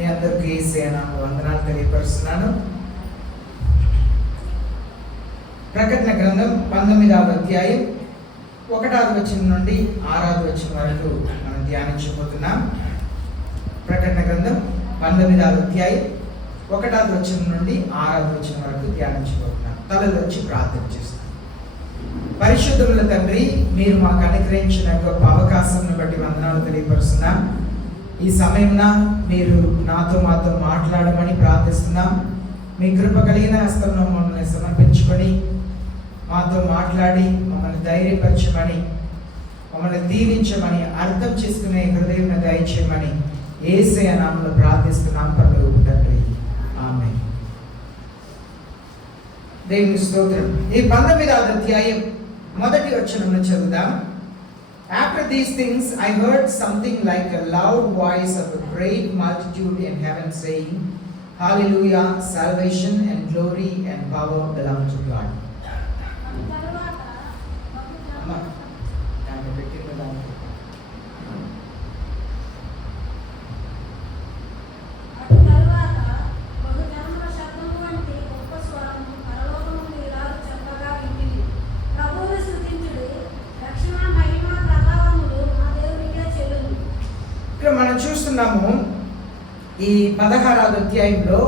మీ అందరికీ సేనాను వందనాలు తెలియపరుస్తున్నాను. ప్రకటన గ్రంథం 19వ అధ్యాయం 1వ వచనం నుండి 6వ వచనం వరకు మనం ధ్యానించబోతున్నాం. ప్రకటన గ్రంథం 19వ అధ్యాయం 1వ వచనం నుండి 6వ వచనం వరకు ధ్యానించబోతున్నాం. తలలోంచి ప్రార్థన చేస్తాం. పరిశుద్ధుల తండ్రి, మీరు మాకు అనుగ్రహించిన గొప్ప అవకాశం బట్టి వందనాలు తెలియపరుస్తున్నాం. ఈ సమయంలో మీరు మాతో మాట్లాడమని ప్రార్థిస్తున్నాం. మీ కృప కలిగిన హస్తంలో మమ్మల్ని సమర్పించుకొని మాతో మాట్లాడి మమ్మల్ని ధైర్యపరచమని, మమ్మల్ని దీవించమని, అర్థం చేసుకునే హృదయం దయచేయమని యేసయ్య నామములో ప్రార్థిస్తున్నాం పరలోకపు తండ్రి. ఆమేన్. దేవుని స్తోత్రం. ఈ 19వ అధ్యాయం 1వ వచనం చదువుదాం. After these things I heard something like a loud voice of a great multitude in heaven saying, Hallelujah, salvation and glory and power belong to God. మనం చూస్తున్నాము ఈ 16వ అధ్యాయంలో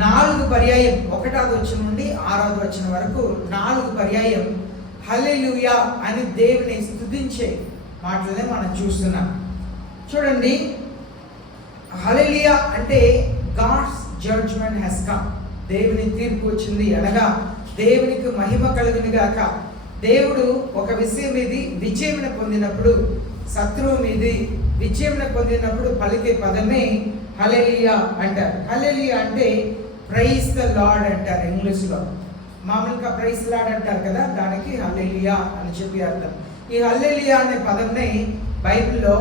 4 పర్యాయం 1వ వచనం నుండి 6వ వచనం వరకు 4 పర్యాయం హల్లెలూయా అని దేవుని స్తుతించే మాటలనే మనం చూస్తున్నాం. చూడండి, హల్లెలూయా అంటే గాడ్స్ జడ్జ్మెంట్ హస్ కమ్, దేవుని తీర్పు వచ్చింది అనగా దేవునికి మహిమ కలుగును గాక. దేవుడు ఒక విషయం మీద విజయం పొందినప్పుడు, శత్రువు మీద విజయం పొందినప్పుడు పలికే పదమే హల్లెలూయా అంటారు. హల్లెలూయా అంటే ప్రైజ్ ద లార్డ్ అంటారు ఇంగ్లీష్లో. మామూలుగా ప్రైజ్ లార్డ్ అంటారు కదా, దానికి హల్లెలూయా అని చెప్పి అర్థం. ఈ హల్లెలూయా అనే పదంని బైబిల్లో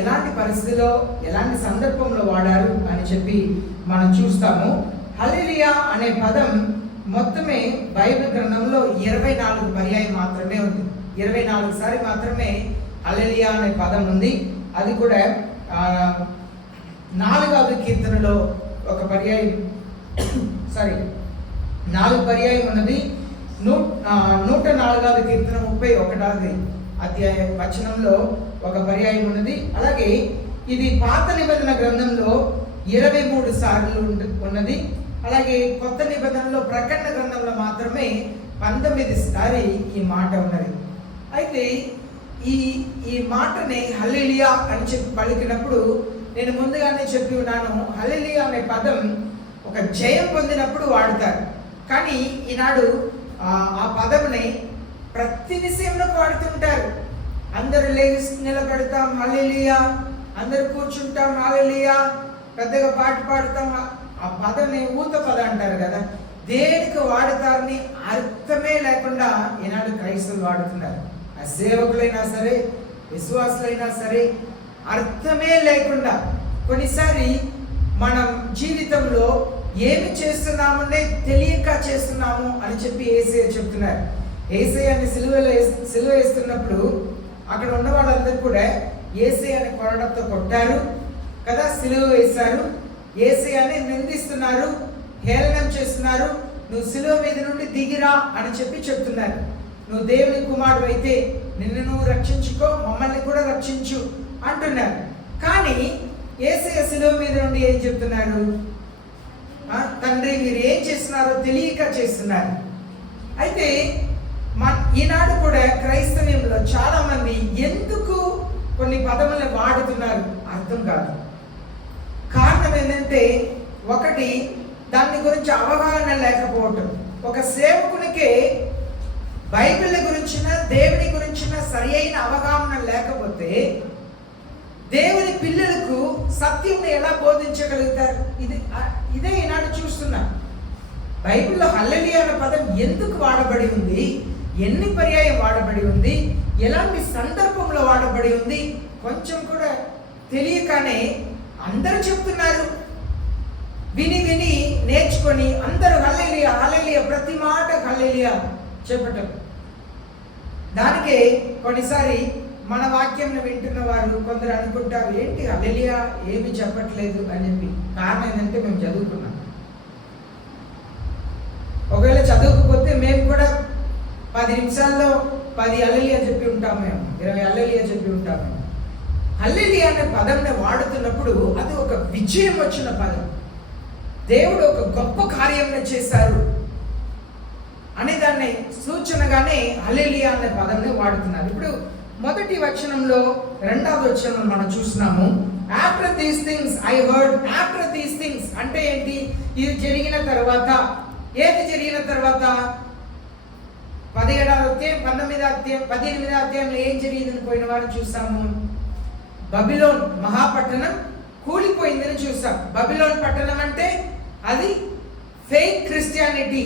ఎలాంటి పరిస్థితిలో, ఎలాంటి సందర్భంలో వాడారు అని చెప్పి మనం చూస్తాము. హల్లెలూయా అనే పదం మొత్తమే బైబిల్ గ్రంథంలో 24 పర్యాయం మాత్రమే ఉంది. 24 సారి మాత్రమే హల్లెలూయా అనే పదం ఉంది. అది కూడా 4వ కీర్తనలో ఒక పర్యాయం 4 పర్యాయం ఉన్నది. 104వ కీర్తన 31వ అధ్యాయ వచనంలో ఒక పర్యాయం ఉన్నది. అలాగే ఇది పాత నిబంధన గ్రంథంలో 23 సార్లు ఉన్నది. అలాగే కొత్త నిబంధనలో ప్రకటన గ్రంథంలో మాత్రమే 19 సారి ఈ మాట ఉన్నది. అయితే ఈ మాటని హల్లెలూయా అని చెప్పి పలికినప్పుడు నేను ముందుగానే చెప్పి ఉన్నాను, హల్లెలూయా అనే పదం ఒక జయం పొందినప్పుడు వాడతారు. కానీ ఈనాడు ఆ పదంని ప్రతి విషయంలో వాడుతుంటారు. అందరూ లేచి నిలబెడతాం హల్లెలూయా, అందరూ కూర్చుంటాం హల్లెలూయా, పెద్దగా పాట పాడుతాం. ఆ పదాన్ని ఊత పద అంటారు కదా, దేనికి వాడతారని అర్థమే లేకుండా ఈనాడు క్రైస్తవులు వాడుతున్నారు. ఆ సేవకులైనా సరే, విశ్వాసులైనా సరే, అర్థమే లేకుండా కొన్నిసారి మనం జీవితంలో ఏమి చేస్తున్నామనే తెలియక చేస్తున్నాము అని చెప్పి యేసయ్య చెప్తున్నారు. యేసయ్యని సిలువ వేస్తున్నప్పుడు అక్కడ ఉన్న వాళ్ళందరూ కూడా యేసయ్యని కొరడంతో కొట్టారు కదా, సిలువ వేశారు. యేసయ్యని నిందిస్తున్నారు, హేళనం చేస్తున్నారు. నువ్వు సిలువ మీద నుండి దిగిరా అని చెప్పి చెప్తున్నారు. నువ్వు దేవుని కుమారుడు అయితే నిన్ను నువ్వు రక్షించుకో, మమ్మల్ని కూడా రక్షించు అంటున్నారు. కానీ యేసయ్య సిలువ మీద నుండి ఏం చెప్తున్నారు? తండ్రి, మీరు ఏం చేస్తున్నారో తెలియక చేస్తున్నారు. అయితే ఈనాడు కూడా క్రైస్తవ్యంలో చాలా మంది ఎందుకు కొన్ని పదములను వాడుతున్నారు అర్థం కాదు. కారణం ఏంటంటే, ఒకటి దాని గురించి అవగాహన లేకపోవటం. ఒక సేవకునికే బైబిల్ గురించిన, దేవుని గురించిన సరి అయిన అవగాహన లేకపోతే దేవుని పిల్లలకు సత్యంని ఎలా బోధించగలుగుతారు? ఇదే ఈనాడు చూస్తున్నా. బైబిల్లో హల్లెలూయా అనే పదం ఎందుకు వాడబడి ఉంది, ఎన్ని పర్యాయం వాడబడి ఉంది, ఎలాంటి సందర్భంలో వాడబడి ఉంది కొంచెం కూడా తెలియకనే అందరూ చెప్తున్నారు. విని విని నేర్చుకొని అందరూ హల్లెలూయా హల్లెలూయా, ప్రతి మాట హల్లెలూయా చెప్పటం. దానికే కొన్నిసారి మన వాక్యంను వింటున్న వారు కొందరు అనుకుంటారు, ఏంటి హల్లెలూయా ఏమి చెప్పట్లేదు అని చెప్పి. కారణం ఏంటంటే మేము చదువుకున్నాం. ఒకవేళ చదవకపోతే మేము కూడా 10 నిమిషాల్లో 10 హల్లెలూయా చెప్పి ఉంటాం, మేము 20 హల్లెలూయా చెప్పి ఉంటాం. మేము హల్లెలూయా అనే పదంని వాడుతున్నప్పుడు అది ఒక విజయం వచ్చిన పదం. దేవుడు ఒక గొప్ప కార్యం చేశారు అనే దాన్ని సూచనగానే హల్లెలూయా అనే పదంని వాడుతున్నారు. ఇప్పుడు మొదటి వచనంలో 2వ వచనం మనం చూస్తున్నాము. After these things I heard. After these things అంటే ఏంటి? ఇది జరిగిన తర్వాత. ఏది జరిగిన తర్వాత? 17వ అధ్యాయం 18వ అధ్యాయంలో ఏం జరిగిందని పోయిన వారు చూసాము. బబిలోన్ మహాపట్టణం కూలిపోయిందని చూసాం. బబిలోన్ పట్టణం అంటే అది ఫేక్ క్రిస్టియానిటీ.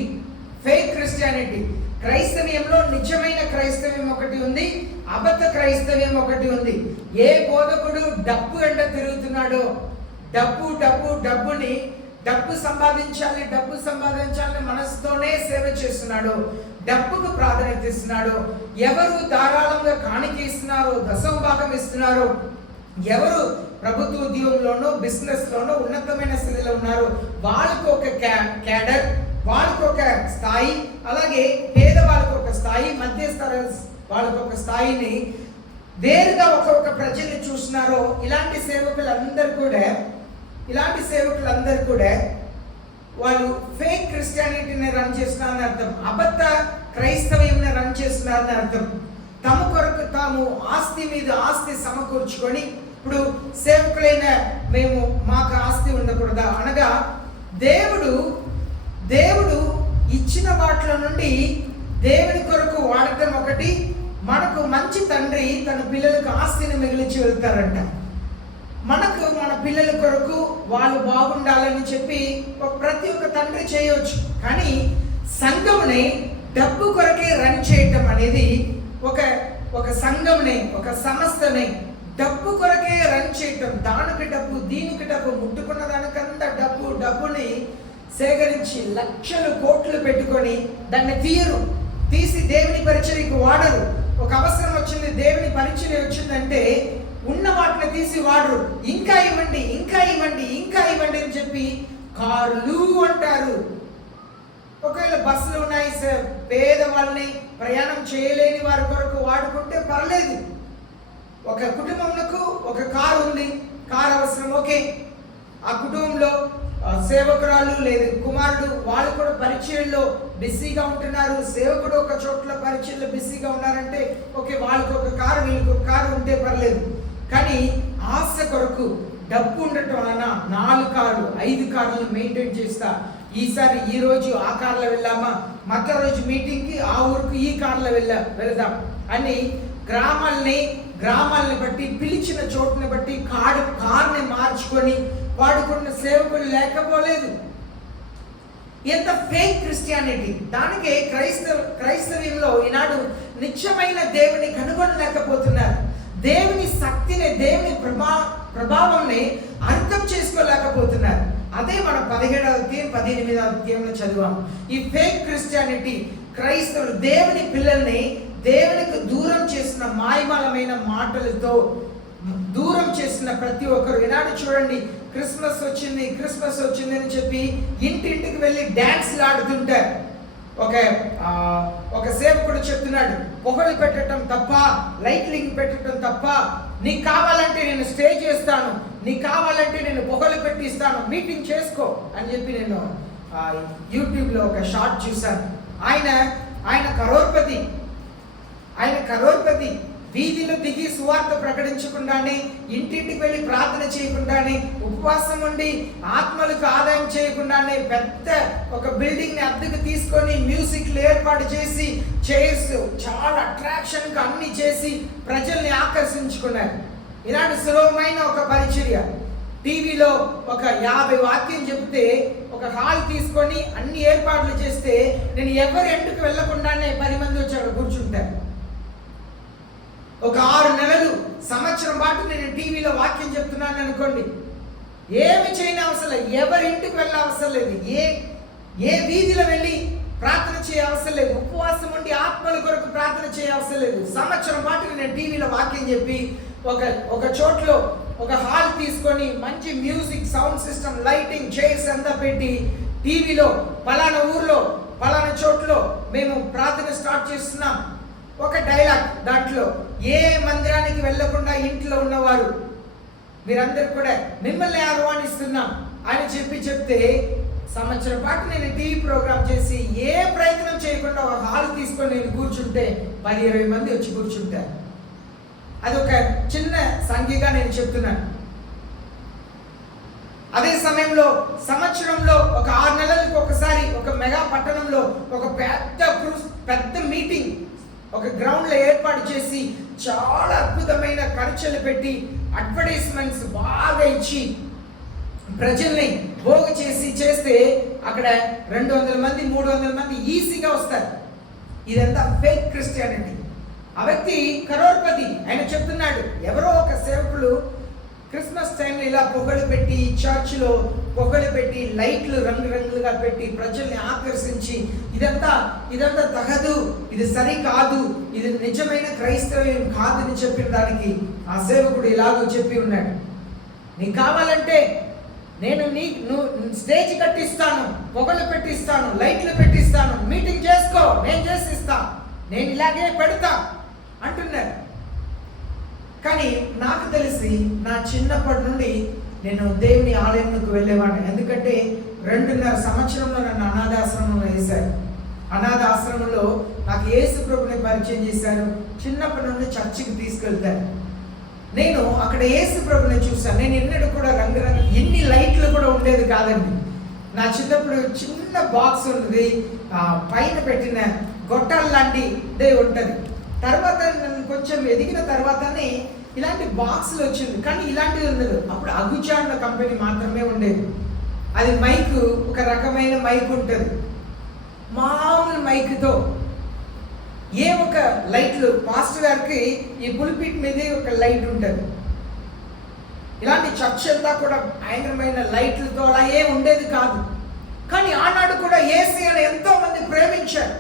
Fake Christianity. క్రైస్తవ్యంలో నిజమైన క్రైస్తవ్యం ఒకటి ఉంది, అబద్ధ క్రైస్తవ్యం ఒకటి ఉంది. ఏ బోధకుడు డబ్బు ఎంట తిరుగుతున్నాడో, డబ్బుని డబ్బు సంపాదించాలని మనసుతోనే సేవ చేస్తున్నాడు, డబ్బుకు ప్రాధాన్యత ఇస్తున్నాడు, ఎవరు ధారాళంగా కాணிక ఇస్తున్నారో, దశమ భాగం ఇస్తున్నారో, ఎవరు ప్రభుత్వ ఉద్యోగంలోనో బిజినెస్ లోనో ఉన్నతమైన స్థితిలో ఉన్నారో వాళ్ళకు ఒక క్యాడర్, వాళ్ళకు ఒక స్థాయి, అలాగే పేదవాళ్ళకు ఒక స్థాయి, మధ్యస్థర వాళ్ళకు ఒక స్థాయిని వేరుగా ఒక్కొక్క ప్రజల్ని చూస్తున్నారో ఇలాంటి సేవకులందరూ కూడా వాళ్ళు ఫేక్ క్రిస్టియానిటీని రన్ చేస్తున్నారని అర్థం, అబద్ధ క్రైస్తవ్యంని రన్ చేస్తున్నారని అర్థం. తమ కొరకు తాము ఆస్తి మీద ఆస్తి సమకూర్చుకొని, ఇప్పుడు సేవకులైన మేము మాకు ఆస్తి ఉండకూడదా అనగా, దేవుడు ఇచ్చిన వాటిలో నుండి దేవుని కొరకు వాడటం ఒకటి. మనకు మంచి తండ్రి తన పిల్లలకు ఆస్తిని మిగిలిచి వెళ్తారంట. మనకు మన పిల్లల కొరకు వాళ్ళు బాగుండాలని చెప్పి ప్రతి ఒక్క తండ్రి చేయవచ్చు. కానీ సంఘముని డబ్బు కొరకే రన్ చేయటం అనేది ఒక సంఘంని, ఒక సంస్థని డబ్బు కొరకే రన్ చేయటం, దానికి డబ్బు దీనికి డబ్బు, ముట్టుకున్న దానికంతా డబ్బుని సేకరించి లక్షలు కోట్లు పెట్టుకొని దాన్ని తీసి దేవుని పరిచర్యకు వాడరు. ఒక అవసరం వచ్చింది, దేవుని పరిచర్య వచ్చిందంటే ఉన్న వాటిని తీసి వాడరు. ఇంకా ఇవ్వండి అని చెప్పి కార్లు అంటారు. ఒకవేళ బస్సులు ఉన్నాయి, పేదవాళ్ళని ప్రయాణం చేయలేని వారి కొరకు వాడుకుంటే పర్లేదు. ఒక కుటుంబంలో ఒక కారు ఉంది, కారు అవసరం, ఓకే. ఆ కుటుంబంలో సేవకురాలు లేదు కుమారుడు, వాళ్ళు కూడా పరిచయంలో బిజీగా ఉంటున్నారు, సేవకుడు ఒక చోట్ల పరిచయంలో బిజీగా ఉన్నారంటే ఓకే, వాళ్ళకు ఒక కారు వీళ్ళకి ఒక కారు ఉంటే పర్లేదు. కానీ ఆశ కొరకు డబ్బు ఉండటం వలన 4 కార్లు 5 కార్లను మెయింటైన్ చేస్తా, ఈ రోజు ఆ కార్లో వెళ్ళామా, మధ్య రోజు మీటింగ్కి ఆ ఊరికి ఈ కార్లో వెళదాం అని గ్రామాలని బట్టి, పిలిచిన చోటుని బట్టి కార్ని మార్చుకొని వాడుకున్న సేవకులు లేకపోలేదు. ఎంత ఫేక్ క్రిస్టియానిటీ! దానికే క్రైస్తవ్యంలో ఈనాడు నిత్యమైన దేవుని కనుగొనలేకపోతున్నారు. దేవుని శక్తిని, దేవుని ప్రభావంని అర్థం చేసుకోలేకపోతున్నారు. అదే మనం 17వ అధ్యాయం 18వ అధ్యాయంలో చదివాం. ఈ ఫేక్ క్రిస్టియానిటీ క్రైస్తవులు దేవుని పిల్లల్ని దేవునికి దూరం చేసిన మాయమాలమైన మాటలతో దూరం చేసిన ప్రతి ఒక్కరు. ఈనాడు చూడండి, క్రిస్మస్ వచ్చింది అని చెప్పి ఇంటింటికి వెళ్ళి డ్యాన్స్లు ఆడుతుంటారు. ఒక సేవకుడు చెప్తున్నాడు, పొగలు పెట్టడం తప్ప, లైట్లింగ్ పెట్టడం తప్ప, నీకు కావాలంటే నేను స్టే చేస్తాను, నీకు కావాలంటే నేను పొగలు పెట్టిస్తాను, మీటింగ్ చేసుకో అని చెప్పి నేను యూట్యూబ్లో ఒక షార్ట్ చూశాను. ఆయన కరోర్పతి వీధిలో దిగి సువార్త ప్రకటించకుండానే, ఇంటింటికి వెళ్ళి ప్రార్థన చేయకుండానే, ఉపవాసం ఉండి ఆత్మలకు ఆదాయం చేయకుండానే పెద్ద ఒక బిల్డింగ్ని అద్దెకు తీసుకొని మ్యూజిక్లు ఏర్పాటు చేసి చాలా అట్రాక్షన్గా అన్ని చేసి ప్రజల్ని ఆకర్షించుకున్నారు. ఇలాంటి సులభమైన ఒక పరిచర్య. టీవీలో ఒక 50 వాక్యం చెప్తే ఒక హాల్ తీసుకొని అన్ని ఏర్పాట్లు చేస్తే నేను ఎవరి ఎంటుకు వెళ్లకుండానే 10 మంది వచ్చి కూర్చుంటారు. ఒక 6 నెలలు, సంవత్సరం పాటు నేను టీవీలో వాక్యం చెప్తున్నాను అనుకోండి, ఏమి చేయని అవసరం లేదు, ఎవరి ఇంటికి వెళ్ళ అవసరం లేదు, ఏ వీధిలో వెళ్ళి ప్రార్థన చేయ అవసరం లేదు, ఉపవాసం ఉండి ఆత్మల కొరకు ప్రార్థన చేయ అవసరం లేదు. సంవత్సరం పాటు నేను టీవీలో వాక్యం చెప్పి ఒక చోట్లో ఒక హాల్ తీసుకొని మంచి music, sound system, lighting, chairs అంతా పెట్టి టీవీలో పలానా ఊర్లో పలానా చోట్లో మేము ప్రార్థన స్టార్ట్ చేస్తున్నాం. ఒక డైలాగ్ దాంట్లో, ఏ మందిరానికి వెళ్ళకుండా ఇంట్లో ఉన్నవారు మీరందరూ కూడా మిమ్మల్ని ఆహ్వానిస్తున్నాం అని చెప్తే సంవత్సరం పాటు నేను టీవీ ప్రోగ్రామ్ చేసి ఏ ప్రయత్నం చేయకుండా ఒక హాల్ తీసుకొని నేను కూర్చుంటే 10-20 మంది వచ్చి కూర్చుంటారు. అదొక చిన్న సంఖ్యగా నేను చెప్తున్నాను. అదే సమయంలో సంవత్సరంలో ఒక 6 నెలలకు ఒకసారి ఒక మెగా పట్టణంలో ఒక పెద్ద మీటింగ్ ఒక గ్రౌండ్లో ఏర్పాటు చేసి చాలా అద్భుతమైన ఖర్చులు పెట్టి అడ్వర్టైజ్మెంట్స్ బాగా ఇచ్చి ప్రజల్ని భోగు చేస్తే అక్కడ 200 మంది 300 మంది ఈజీగా వస్తారు. ఇదంతా ఫేక్ క్రిస్టియానిటీ. ఆ వ్యక్తి కరోడ్పతి, ఆయన చెప్తున్నాడు, ఎవరో ఒక సేవకులు క్రిస్మస్ టైంలో ఇలా పొగలు పెట్టి చర్చ్లో పొగలు పెట్టి లైట్లు రంగులుగా పెట్టి ప్రజల్ని ఆకర్షించి ఇదంతా తగదు, ఇది సరి కాదు, ఇది నిజమైన క్రైస్తవ్యం కాదని చెప్పిన దానికి ఆ సేవకుడు ఇలాగో చెప్పి ఉన్నాడు, నీకు కావాలంటే నేను నువ్వు స్టేజ్ కట్టిస్తాను, పొగలు పెట్టిస్తాను, లైట్లు పెట్టిస్తాను, మీటింగ్ చేసుకో, నేను చేసిస్తా, నేను ఇలాగే పెడతా అంటున్నారు. కానీ నాకు తెలిసి నా చిన్నప్పటి నుండి నేను దేవుని ఆలయంలోకి వెళ్ళేవాడిని. ఎందుకంటే 2.5 సంవత్సరంలో నన్ను అనాథాశ్రమంలో వేశారు. అనాథాశ్రమంలో నాకు యేసు ప్రభుని పరిచయం చేశారు. చిన్నప్పటి నుండి చర్చికి తీసుకెళ్తారు. నేను అక్కడ యేసు ప్రభుని చూశాను. నేను ఎన్నడూ కూడా ఎన్ని లైట్లు కూడా ఉండేది కాదండి. నా చిన్నప్పుడు చిన్న బాక్స్ ఉంటుంది, పైన పెట్టిన గొట్టాల లాంటిదే ఉంటుంది. తర్వాత నన్ను కొంచెం ఎదిగిన తర్వాతనే ఇలాంటి బాక్సులు వచ్చింది, కానీ ఇలాంటిది ఉండదు. అప్పుడు అగుచాండ కంపెనీ మాత్రమే ఉండేది. అది మైక్, ఒక రకమైన మైక్ ఉంటుంది, మామూలు మైక్తో ఒక లైట్లు, పాస్టర్ గారికి ఈ పుల్పిట్ మీద ఒక లైట్ ఉంటుంది. ఇలాంటి చర్చ్ అంతా కూడా భయంకరమైన లైట్లతో అలా ఉండేది కాదు. కానీ ఆనాడు కూడా యేసయ్యను ఎంతో మంది ప్రేమించారు,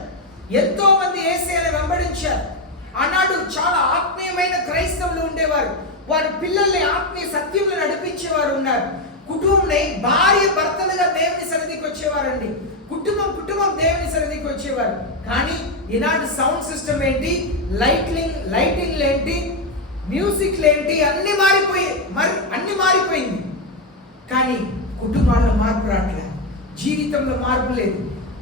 ఎంతో మంది యేసయ్యను వెంబడించారు. ఆనాడు చాలా ఆత్మీయమైన క్రైస్తవులు ఉండేవారు. వారి పిల్లల్ని ఆత్మీయ సత్యంలో నడిపించేవారు ఉన్నారు. కుటుంబంని భార్య భర్తలుగా దేవుని సన్నిధికి వచ్చేవారండి. కుటుంబం దేవుని సన్నిధికి వచ్చేవారు. కానీ ఈనాడు సౌండ్ సిస్టమ్ ఏంటి, లైటింగ్ ఏంటి, మ్యూజిక్ ఏంటి, అన్ని మారిపోయింది. కానీ కుటుంబాల్లో మార్పు రావట్లేదు, జీవితంలో మార్పు లేదు.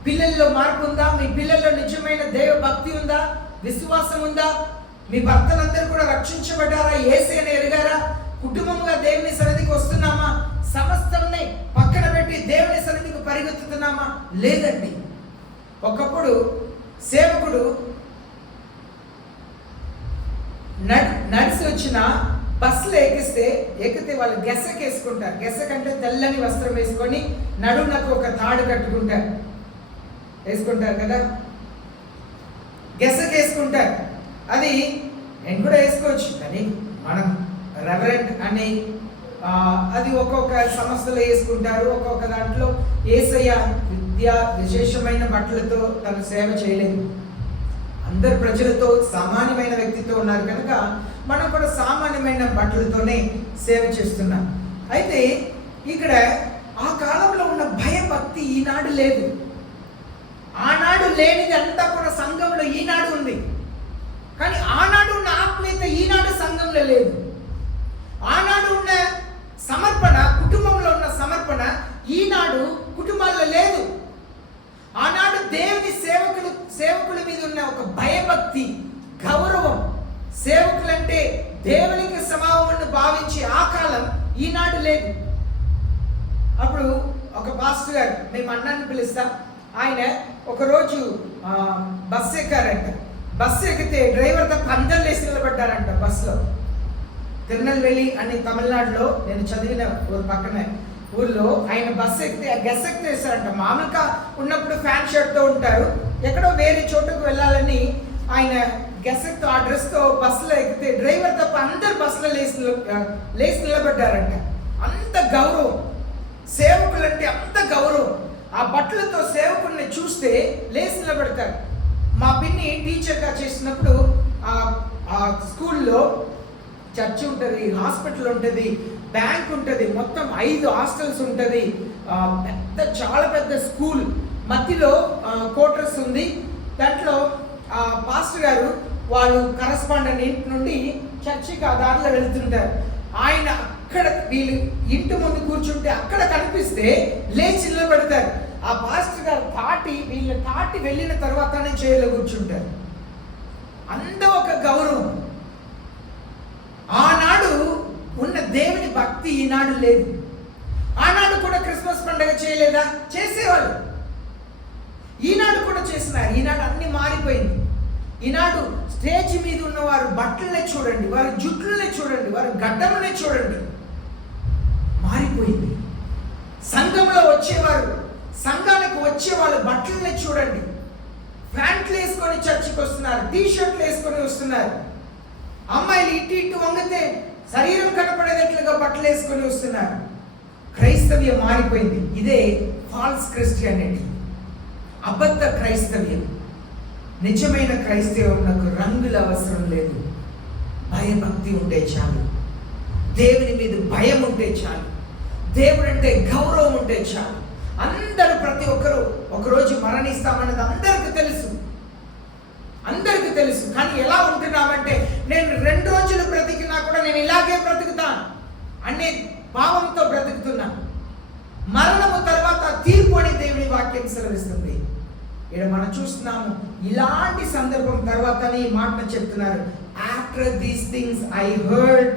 పిల్లల్లో మార్పు ఉందా? మీ పిల్లల్లో నిజమైన దైవ భక్తి ఉందా, విశ్వాసం ఉందా? మీ భర్తలందరూ కూడా రక్షించబడ్డారా, యేసయ్యను ఎరిగారా, కుటుంబంగా దేవుని సన్నిధికి వస్తున్నామా, సమస్తాన్ని పక్కన పెట్టి దేవుని సన్నిధికి పరిగెత్తుతున్నామా? లేదండి. ఒకప్పుడు సేవకుడు నడిచి వచ్చిన బస్సులో ఎక్కితే వాళ్ళు గెసకేసుకుంటారు. గెసకంటే తెల్లని వస్త్రం వేసుకొని నడుమునకు ఒక తాడు కట్టుకుంటారు, వేసుకుంటారు కదా, గెసకేసుకుంటారు. అది నేను కూడా వేసుకోవచ్చు, కానీ మనం రెవరెంట్ అని అది ఒక్కొక్క సంస్థలో వేసుకుంటారు. ఒక్కొక్క దాంట్లో యేసయ్య విశేషమైన బట్టలతో తను సేవ చేయలేదు. అందరు ప్రజలతో సామాన్యమైన వ్యక్తితో ఉన్నారు కనుక మనం కూడా సామాన్యమైన బట్టలతోనే సేవ చేస్తున్నాం. అయితే ఇక్కడ ఆ కాలంలో ఉన్న భయభక్తి ఈనాడు లేదు. ఆనాడు లేనిది అంతా కూడా సంఘంలో ఈనాడు ఉంది. కానీ ఆనాడు ఉన్న ఆత్మీయత ఈనాడు సంఘంలో లేదు. ఆనాడు ఉన్న సమర్పణ, కుటుంబంలో ఉన్న సమర్పణ ఈనాడు కుటుంబాల్లో లేదు. ఆనాడు దేవుని సేవకుల మీద ఉన్న ఒక భయభక్తి, గౌరవం, సేవకులంటే దేవునికి సమానమని భావించే ఆ కాలం ఈనాడు లేదు. అప్పుడు ఒక పాస్టర్ గారు, మేము అన్నాన్ని పిలుస్తాం, ఆయన ఒకరోజు బస్సు ఎక్కారంట. బస్సు ఎక్కితే డ్రైవర్ తప్ప అందరు లేచి నిలబడ్డారంట బస్సులో. తిరునెల్వేలి అని తమిళనాడులో నేను చదివిన పక్కన ఊళ్ళో ఆయన బస్సు ఎక్కితే గెస్సెక్ట్ చేశారంట. మామూలుగా ఉన్నప్పుడు ఫ్యాన్ షర్ట్తో ఉంటారు, ఎక్కడో వేరే చోటుకు వెళ్ళాలని ఆయన గెస్సెక్తో ఆ డ్రెస్తో బస్సులో ఎక్కితే డ్రైవర్ తప్ప అందరు బస్సులో లేచి నిలబడ్డారంట. అంత గౌరవం, సేవకులంటే అంత గౌరవం. ఆ బట్టలతో సేవకుడిని చూస్తే లేచి నిలబడతారు. మా పిన్ని టీచర్గా చేసినప్పుడు ఆ స్కూల్లో చర్చ్ ఉంటుంది, హాస్పిటల్ ఉంటుంది, బ్యాంక్ ఉంటుంది, మొత్తం 5 హాస్టల్స్ ఉంటుంది. చాలా పెద్ద స్కూల్ మధ్యలో క్వార్టర్స్ ఉంది. దాంట్లో పాస్టర్ గారు వాళ్ళు కరస్పాండెంట్ ఇంటి నుండి చర్చికి ఆ దారిలో వెళ్తుంటారు. ఆయన అక్కడ వీళ్ళు ఇంటి ముందు కూర్చుంటే అక్కడ కనిపిస్తే లేచి నిలబెడతారు. ఆ పాస్టర్ గారు వీళ్ళు దాటి వెళ్ళిన తర్వాతనే చైర్లో కూర్చుంటారు. అంత ఒక గౌరవం. ఆనాడు ఉన్న దేవుని భక్తి ఈనాడు లేదు. ఆనాడు కూడా క్రిస్మస్ పండుగ చేయలేదా? చేసేవాళ్ళు. ఈనాడు కూడా చేస్తున్నారు. ఈనాడు అన్ని మారిపోయింది. ఈనాడు స్టేజ్ మీద ఉన్న వారు బట్టలనే చూడండి, వారి జుట్లనే చూడండి, వారి గడ్డమనే చూడండి, మారిపోయింది. సంఘంలో వచ్చేవారు, సంఘానికి వచ్చే వాళ్ళ బట్టలనే చూడండి. ప్యాంట్లు వేసుకొని చర్చికి వస్తున్నారు, టీషర్ట్లు వేసుకొని వస్తున్నారు. అమ్మాయిలు ఇటు వంగితే శరీరం కనపడేటట్లుగా బట్టలు వేసుకొని వస్తున్నారు. క్రైస్తవ్యం మారిపోయింది. ఇదే ఫాల్స్ క్రిస్టియానిటీ, అబద్ధ క్రైస్తవ్యం. నిజమైన క్రైస్తవంకు రంగుల అవసరం లేదు. భయభక్తి ఉంటే చాలు, దేవుని మీద భయం ఉంటే చాలు, దేవుడు అంటే గౌరవం ఉంటే చాలు. అందరూ ప్రతి ఒక్కరూ ఒకరోజు మరణిస్తామన్నది అందరికీ తెలుసు, అందరికీ తెలుసు. కానీ ఎలా ఉంటున్నామంటే నేను 2 రోజులు బ్రతికినా కూడా నేను ఇలాగే బ్రతుకుతాను అనే భావంతో బ్రతుకుతున్నా. మరణము తర్వాత తీర్పు అని దేవుని వాక్యం సెలవిస్తుంది. ఇక్కడ మనం చూస్తున్నాము. ఇలాంటి సందర్భం తర్వాతనే ఈ మాటను చెప్తున్నారు. After these things I heard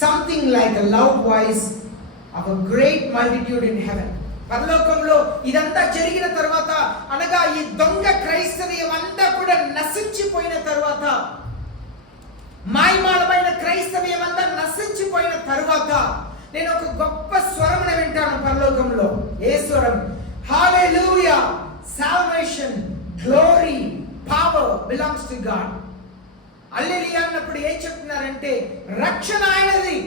something like a loud voice of a great multitude in heaven. పరలోకంలో ఇదంతా జరిగిన తర్వాత, అనగా ఈ దొంగ క్రైస్తవ్యం అంతా కూడా నశించిపోయిన తర్వాత, మాయమాలమైన క్రైస్తవ్యం అంతా నశించిపోయిన తర్వాత నేను ఒక గొప్ప స్వరమును వింటాను పరలోకంలో. ఏ స్వరం? హల్లెలూయా, salvation, glory, power belongs to God. హల్లెలూయా అన్నప్పుడు ఏం చెప్తున్నారంటే రక్షణ ఆయనది,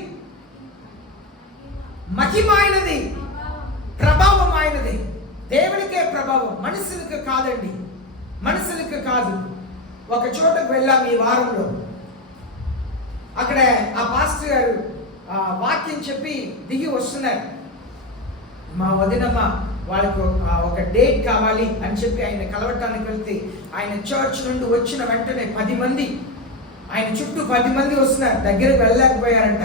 మహిమ ఆయనది, ప్రభావం ఆయనది. దేవునికే ప్రభావం, మనుషులకు కాదండి, మనుషులకు కాదు. ఒక చోటకు వెళ్ళాం ఈ వారంలో. అక్కడ ఆ పాస్టర్ గారు వాక్యం చెప్పి దిగి వస్తున్నారు. మా వదినమ్మ వాళ్ళకు ఒక డేట్ కావాలి అని చెప్పి ఆయన కలవటానికి వెళ్తే, ఆయన చర్చ్ నుండి వచ్చిన వెంటనే 10 మంది, ఆయన చుట్టూ 10 మంది వస్తున్నారు. దగ్గరికి వెళ్ళలేకపోయారంట.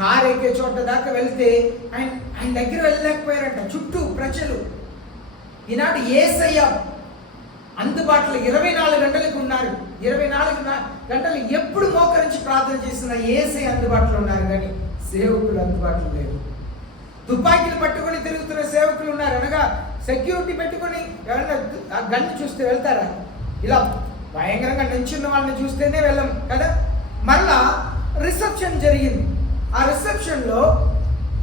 కారు ఎక్కే చోట దాకా వెళ్తే ఆయన దగ్గర వెళ్ళలేకపోయారంట. చుట్టూ ప్రజలు. ఈనాడు యేసయ్య అందుబాటులో 24 గంటలకు ఉన్నారు. 24 గంటలు ఎప్పుడు మోకరించి ప్రార్థన చేసిన యేసయ్య అందుబాటులో ఉన్నారు, కానీ సేవకులు అందుబాటులో లేరు. తుపాకీలు పట్టుకొని తిరుగుతున్న సేవకులు ఉన్నారు. అనగా సెక్యూరిటీ పెట్టుకొని ఎవరైనా గన్ను చూస్తే వెళ్తారా? ఇలా భయంకరంగా నించున్న వాళ్ళని చూస్తేనే వెళ్ళం కదా. మళ్ళా రిసెప్షన్ జరిగింది. ఆ రిసెప్షన్లో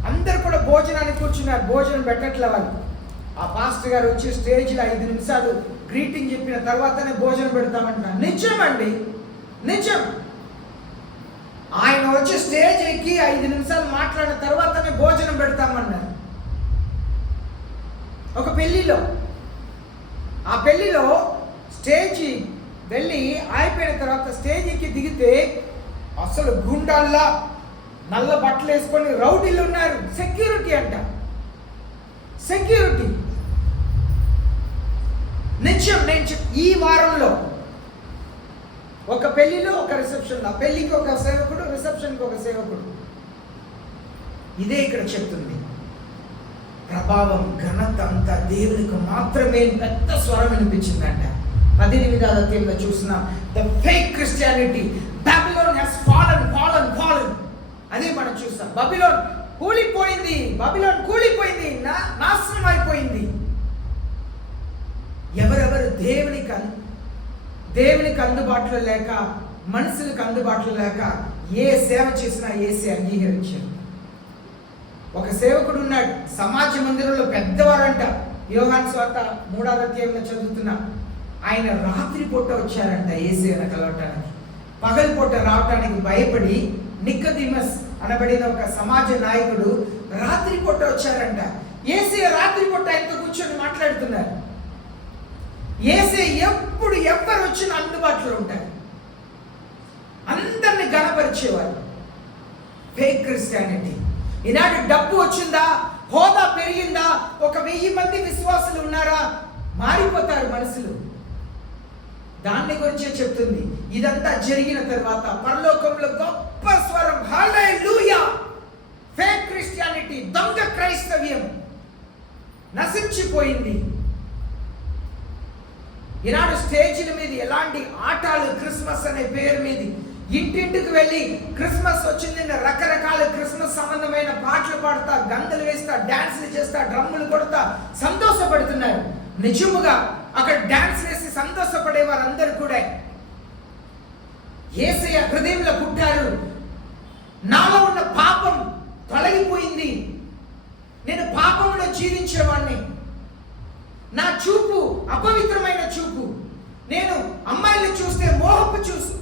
అందరు కూడా భోజనానికి కూర్చున్నారు. భోజనం పెట్టట్లే వాళ్ళు. ఆ పాస్టర్ గారు వచ్చి స్టేజ్లో 5 నిమిషాలు గ్రీటింగ్ చెప్పిన తర్వాతనే భోజనం పెడతామంటున్నారు. నిజమండి, నిజం. ఆయన వచ్చి స్టేజ్ ఎక్కి 5 నిమిషాలు మాట్లాడిన తర్వాతనే భోజనం పెడతామన్నారు. ఒక పెళ్లిలో, ఆ పెళ్లిలో స్టేజ్ వెళ్ళి అయిపోయిన తర్వాత స్టేజ్ ఎక్కి దిగితే అసలు గుండాల్లా నల్ల బట్టలు వేసుకొని రౌడీలు ఉన్నారు. సెక్యూరిటీ అంట, సెక్యూరిటీ. నిత్యం నేను ఈ వారంలో ఒక పెళ్లిలో ఒక రిసెప్షన్, ఆ పెళ్లికి ఒక సేవకుడు, రిసెప్షన్కి ఒక సేవకుడు. ఇదే ఇక్కడ చెప్తుంది. ప్రభావం, ఘనత అంతా దేవునికి మాత్రమే. పెద్ద స్వరం వినిపించిందంట. 18వ అధ్యాయంలో చూస్తున్నాం. The fake Christianity, Babylon has fallen fallen fallen. అదే మనం చూస్తాం. బబిలోన్ కూలిపోయింది, బబిలోన్ కూలిపోయింది, నాశనం అయిపోయింది. ఎవరెవరు దేవునికి అందుబాటులో లేక, మనుషులకు అందుబాటులో లేక ఏ సేవ చేసినా యేసే అంగీకరించారు. ఒక సేవకుడు ఉన్నాడు సమాజ మందిరంలో, పెద్దవారంట. యోహాను సువార్త 3వ అధ్యాయంలో చదువుతున్నా. ఆయన రాత్రి పూట వచ్చారంట యేసేను కలవటానికి. పగలు పూట రావటానికి భయపడి నికోదేమస్ అనబడిన ఒక సమాజ నాయకుడు రాత్రి పూట వచ్చారంట. యేసయ్య రాత్రి పూట ఆయనతో కూర్చొని మాట్లాడుతున్నారు. యేసయ్య ఎప్పుడు ఎవరు వచ్చినా అందుబాటులో ఉంటారు, అందరిని గణపరిచేవారు. Fake Christianity. ఈనాడు డబ్బు వచ్చిందా, హోదా పెరిగిందా, 1000 మంది విశ్వాసులు ఉన్నారా, మారిపోతారు మనుషులు. దాన్ని గురించే చెప్తుంది. ఇదంతా జరిగిన తర్వాత పరలోకంలో గొప్ప స్వరం, హల్లెలూయా. ఫేక్ క్రిస్టియానిటీ, దొంగ క్రైస్తవ్యం నశించిపోయింది. ఈనాడు స్టేజీల మీద ఎలాంటి ఆటాలు, క్రిస్మస్ అనే పేరు మీద ఇంటింటికి వెళ్ళి క్రిస్మస్ వచ్చింది, రకరకాల క్రిస్మస్ సంబంధమైన పాటలు పాడుతా, గంతులు వేస్తా, డాన్సులు చేస్తా, డ్రమ్ములు కొడతా సంతోషపడుతున్నారు. నిజముగా అక్కడ డాన్స్ వేసి సంతోషపడే వారందరూ కూడా యేసయ్య హృదయంలో పుట్టారు. నాలో ఉన్న పాపం తొలగిపోయింది, నేను పాపంలో జీవించేవాడిని, నా చూపు అపవిత్రమైన చూపు, నేను అమ్మాయిల్ని చూస్తే మోహపు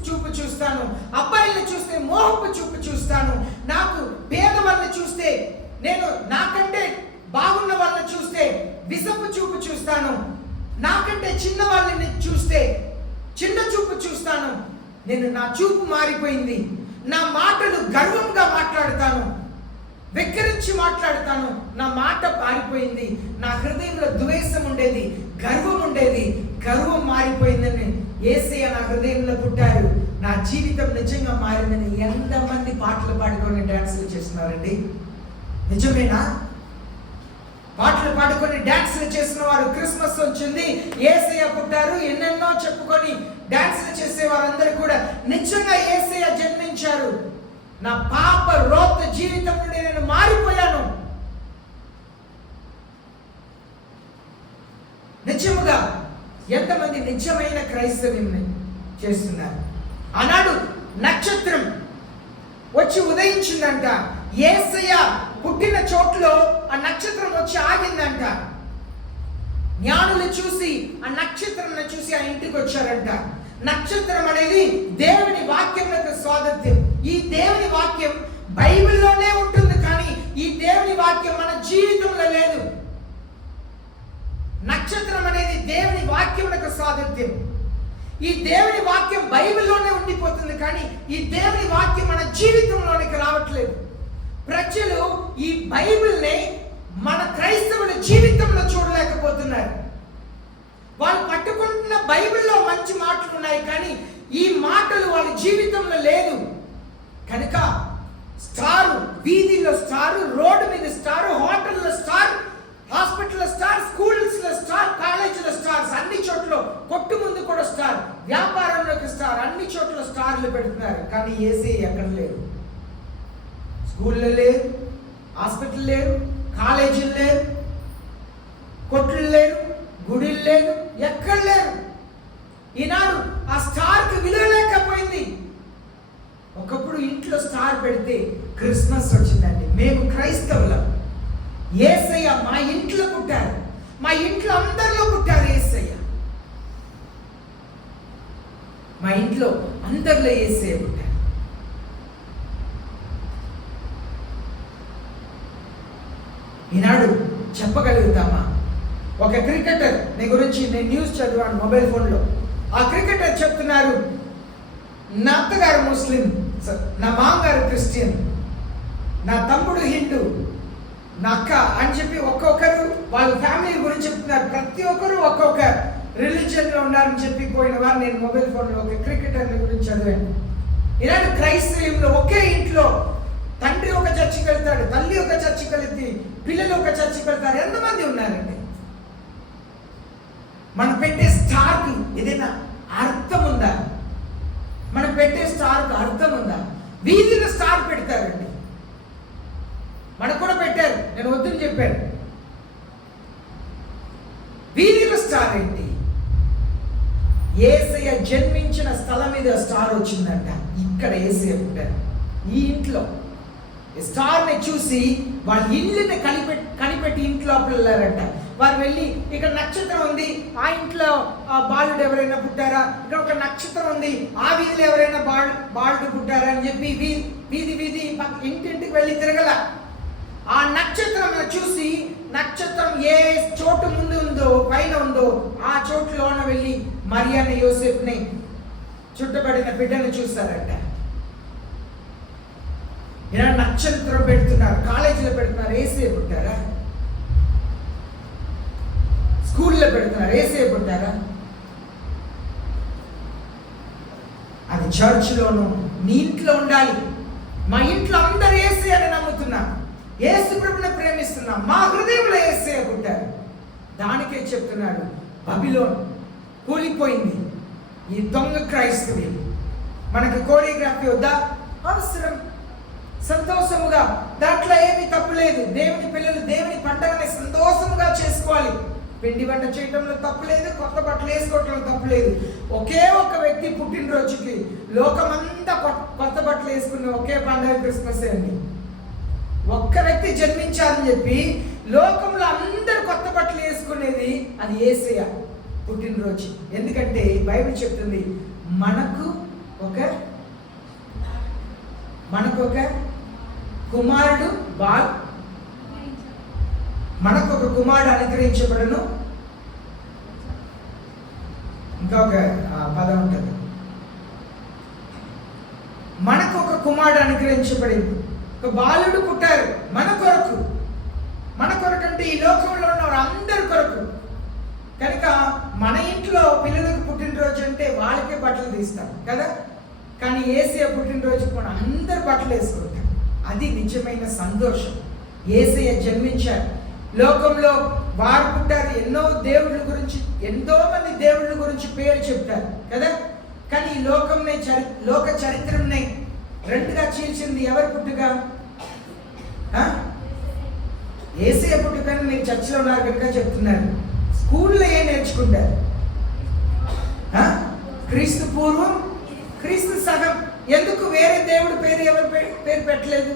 చూపు చూస్తాను, అబ్బాయిల్ని చూస్తే మోహపు చూపు చూస్తాను, నాకు పేద వాళ్ళని చూస్తే, నేను నాకంటే బాగున్న వాళ్ళని చూస్తే విసపు చూపు చూస్తాను, నాకంటే చిన్న వాళ్ళని చూస్తే చిన్న చూపు చూస్తాను. నా చూపు మారిపోయింది. నా మాటలు గర్వంగా మాట్లాడతాను, వెక్కిరించి మాట్లాడతాను. నా మాట పారిపోయింది. నా హృదయంలో ద్వేషం ఉండేది, గర్వం ఉండేది. గర్వం మారిపోయిందని యేసయ్య నా హృదయంలో పుట్టారు, నా జీవితం నిజంగా మారిందని ఎంతమంది పాటలు పాడుకొని డాన్సులు చేస్తున్నారండి? నిజమేనా? పాటలు పాడుకొని డాన్సులు చేసిన వారు, క్రిస్మస్ వచ్చింది, యేసయ్య పుట్టారు, ఎన్నెన్నో చెప్పుకొని డాన్సులు చేసే వారందరూ కూడా నిజంగా యేసయ్య జన్మించారు, నా పాప రోత జీవితం నుండి నేను మారిపోయాను. నిజముగా ఎంతమంది నిజమైన క్రైస్తవ్యం చేస్తున్నారు? ఆనాడు నక్షత్రం వచ్చి ఉదయించిందంట. యేసయ్య పుట్టిన చోట్లో ఆ నక్షత్రం వచ్చి ఆగిందంట. జ్ఞానులు చూసి ఆ నక్షత్రం చూసి ఆ ఇంటికి వచ్చారంట. నక్షత్రం అనేది దేవుని వాక్యం యొక్క స్వాతంత్ర్యం. ఈ దేవుని వాక్యం బైబిల్లోనే ఉంటుంది, కానీ ఈ దేవుని వాక్యం మన జీవితంలో లేదు. నక్షత్రం అనేది దేవుని వాక్యం యొక్క స్వాతంత్ర్యం. ఈ దేవుని వాక్యం బైబిల్లోనే ఉండిపోతుంది, కానీ ఈ దేవుని వాక్యం మన జీవితంలోనికి రావట్లేదు. ప్రజలు ఈ బైబిల్ని మన క్రైస్తవుల జీవితంలో చూడలేకపోతున్నారు. వాళ్ళు పట్టుకుంటున్న బైబిల్లో మంచి మాటలు ఉన్నాయి, కానీ ఈ మాటలు వాళ్ళ జీవితంలో లేదు. కనుక స్టారు, వీధిలో స్టారు, రోడ్డు మీద స్టారు, హోటల్లో స్టార్, హాస్పిటల్లో స్టార్, స్కూల్స్లో స్టార్, కాలేజీలో స్టార్స్, అన్ని చోట్ల, కొట్టు ముందు కూడా స్టార్, వ్యాపారంలోకి స్టార్, అన్ని చోట్ల స్టార్లు పెడుతున్నారు. కానీ యేసయ్య ఎక్కడ లేరు. స్కూల్లో లేరు, హాస్పిటల్ లేరు, కాలేజీలు లేరు, కొట్లు లేరు, గుడిలు లేరు, ఎక్కడ లేరు. ఈనాడు ఆ స్టార్కి విలువ లేకపోయింది. ఒకప్పుడు ఇంట్లో స్టార్ పెడితే క్రిస్మస్ వచ్చిందండి. మేము క్రైస్తవులం, యేసయ్య మా ఇంట్లో పుట్టారు, మా ఇంట్లో అందరిలో పుట్టారు యేసయ్య, మా ఇంట్లో అందరిలో యేసయ్య పుట్టారు. ఈనాడు చెప్పగలుగుతామా? ఒక క్రికెటర్ నీ గురించి నేను న్యూస్ చదివాను మొబైల్ ఫోన్లో. ఆ క్రికెటర్ చెప్తున్నారు, నా అత్తగారు ముస్లిం, నా మామగారు క్రిస్టియన్, నా తమ్ముడు హిందూ, నా అక్క అని చెప్పి ఒక్కొక్కరు వాళ్ళ ఫ్యామిలీ గురించి చెప్తున్నారు. ప్రతి ఒక్కరు ఒక్కొక్క రిలీజియన్లో ఉన్నారని చెప్పి పోయిన వారు నేను మొబైల్ ఫోన్లో ఒక క్రికెటర్ గురించి చదివాను. ఇలాంటి క్రైస్తవ్యంలో ఒకే ఇంట్లో తండ్రి ఒక చర్చికి వెళ్తాడు, తల్లి ఒక చర్చికి వెళ్తే, పిల్లలు ఒక చర్చికి వెళ్తారు. ఎంతమంది ఉన్నారండి? మనం పెట్టే స్టార్కి ఏదైనా అర్థం ఉందా? మనం పెట్టే స్టార్కి అర్థం ఉందా? వీధిలో స్టార్ పెడతారండి, మనకు కూడా పెట్టారు, నేను వద్దని చెప్పాను. వీధిలో స్టార్ ఏంటి? యేసయ్య జన్మించిన స్థలం మీద స్టార్ వచ్చిందంట. ఇక్కడ యేసయ్య పుట్టారు. ఈ ఇంట్లో స్టార్ని చూసి వాళ్ళ ఇల్లుని కనిపెట్టి ఇంట్లో వెళ్ళారంట. వారు వెళ్ళి ఇక్కడ నక్షత్రం ఉంది, ఆ ఇంట్లో బాలుడు ఎవరైనా పుట్టారా, ఇక్కడ ఒక నక్షత్రం ఉంది, ఆ వీధిలో ఎవరైనా బాలుడు పుట్టారా అని చెప్పి వీధి ఇంటింటికి వెళ్ళి తిరగల. ఆ నక్షత్రం చూసి నక్షత్రం ఏ చోటు ముందు ఉందో, పైన ఉందో, ఆ చోటులోన వెళ్ళి మరియాని యోసేపుని చుట్టబడిన బిడ్డను చూస్తారట. ఇలా నక్షత్రం పెడుతున్నారు, కాలేజీలో పెడుతున్నారు, ఏసే పుట్టారా? స్కూల్లో పెడుతున్నారు, ఏసే పుట్టారా? అది చర్చ్లోను, నీ ఇంట్లో ఉండాలి. మా ఇంట్లో అందరు ఏసే అని నమ్ముతున్నా, యేసు ప్రభువుని ప్రేమిస్తున్నా, మా హృదయంలో యేసయ్య పుట్టారు. దానికే చెప్తున్నాడు, బబిలోన్ కూలిపోయింది. ఈ దొంగ క్రైస్తవి మనకి కోరియోగ్రఫీ వద్దా? అవసరం. సంతోషముగా, దాంట్లో ఏమీ తప్పులేదు. దేవుని పిల్లలు దేవుని పండుగని సంతోషముగా చేసుకోవాలి. పిండి వంట చేయడంలో తప్పులేదు, కొత్త బట్టలు వేసుకోవటంలో తప్పులేదు. ఒకే ఒక వ్యక్తి పుట్టినరోజుకి లోకమంతా కొత్త బట్టలు వేసుకునే ఒకే పండుగ క్రిస్మస్ అండి. ఒక్క వ్యక్తి జన్మించాలని చెప్పి లోకంలో అందరూ కొత్త బట్టలు వేసుకునేది అది యేసయ్య పుట్టినరోజు. ఎందుకంటే బైబిల్ చెప్తుంది, మనకు ఒక కుమారుడు మనకు ఒక కుమారుడు అనుగ్రహించబడను. ఇంకొక పదం ఉంటుంది, మనకు ఒక కుమారుడు అనుగ్రహించబడింది, ఒక బాలుడు పుట్టారు మన కొరకు. మన కొరకు అంటే ఈ లోకంలో ఉన్న అందరి కొరకు. కనుక మన ఇంట్లో పిల్లలకు పుట్టినరోజు అంటే వాళ్ళకే బట్టలు తీస్తాం కదా, కానీ యేసయ్య పుట్టినరోజుకి మనం అందరు బట్టలు వేసుకుంటాం. అది నిజమైన సంతోషం. యేసయ్య జన్మించారు, లోకంలో వారు పుట్టారు. ఎంతో మంది దేవుళ్ళ గురించి పేరు చెప్తారు కదా, కానీ ఈ లోక చరిత్రని రెండుగా చీల్చింది ఎవరి పుట్టుక? యేసయ్య పుట్టుకని మీరు చర్చిలో ఉన్నారు కనుక చెప్తున్నారు. స్కూల్లో ఏం నేర్చుకుంటారు? క్రీస్తు పూర్వం, క్రీస్తు సగం. ఎందుకు వేరే దేవుడు పేరు ఎవరు పేరు పెట్టలేదు?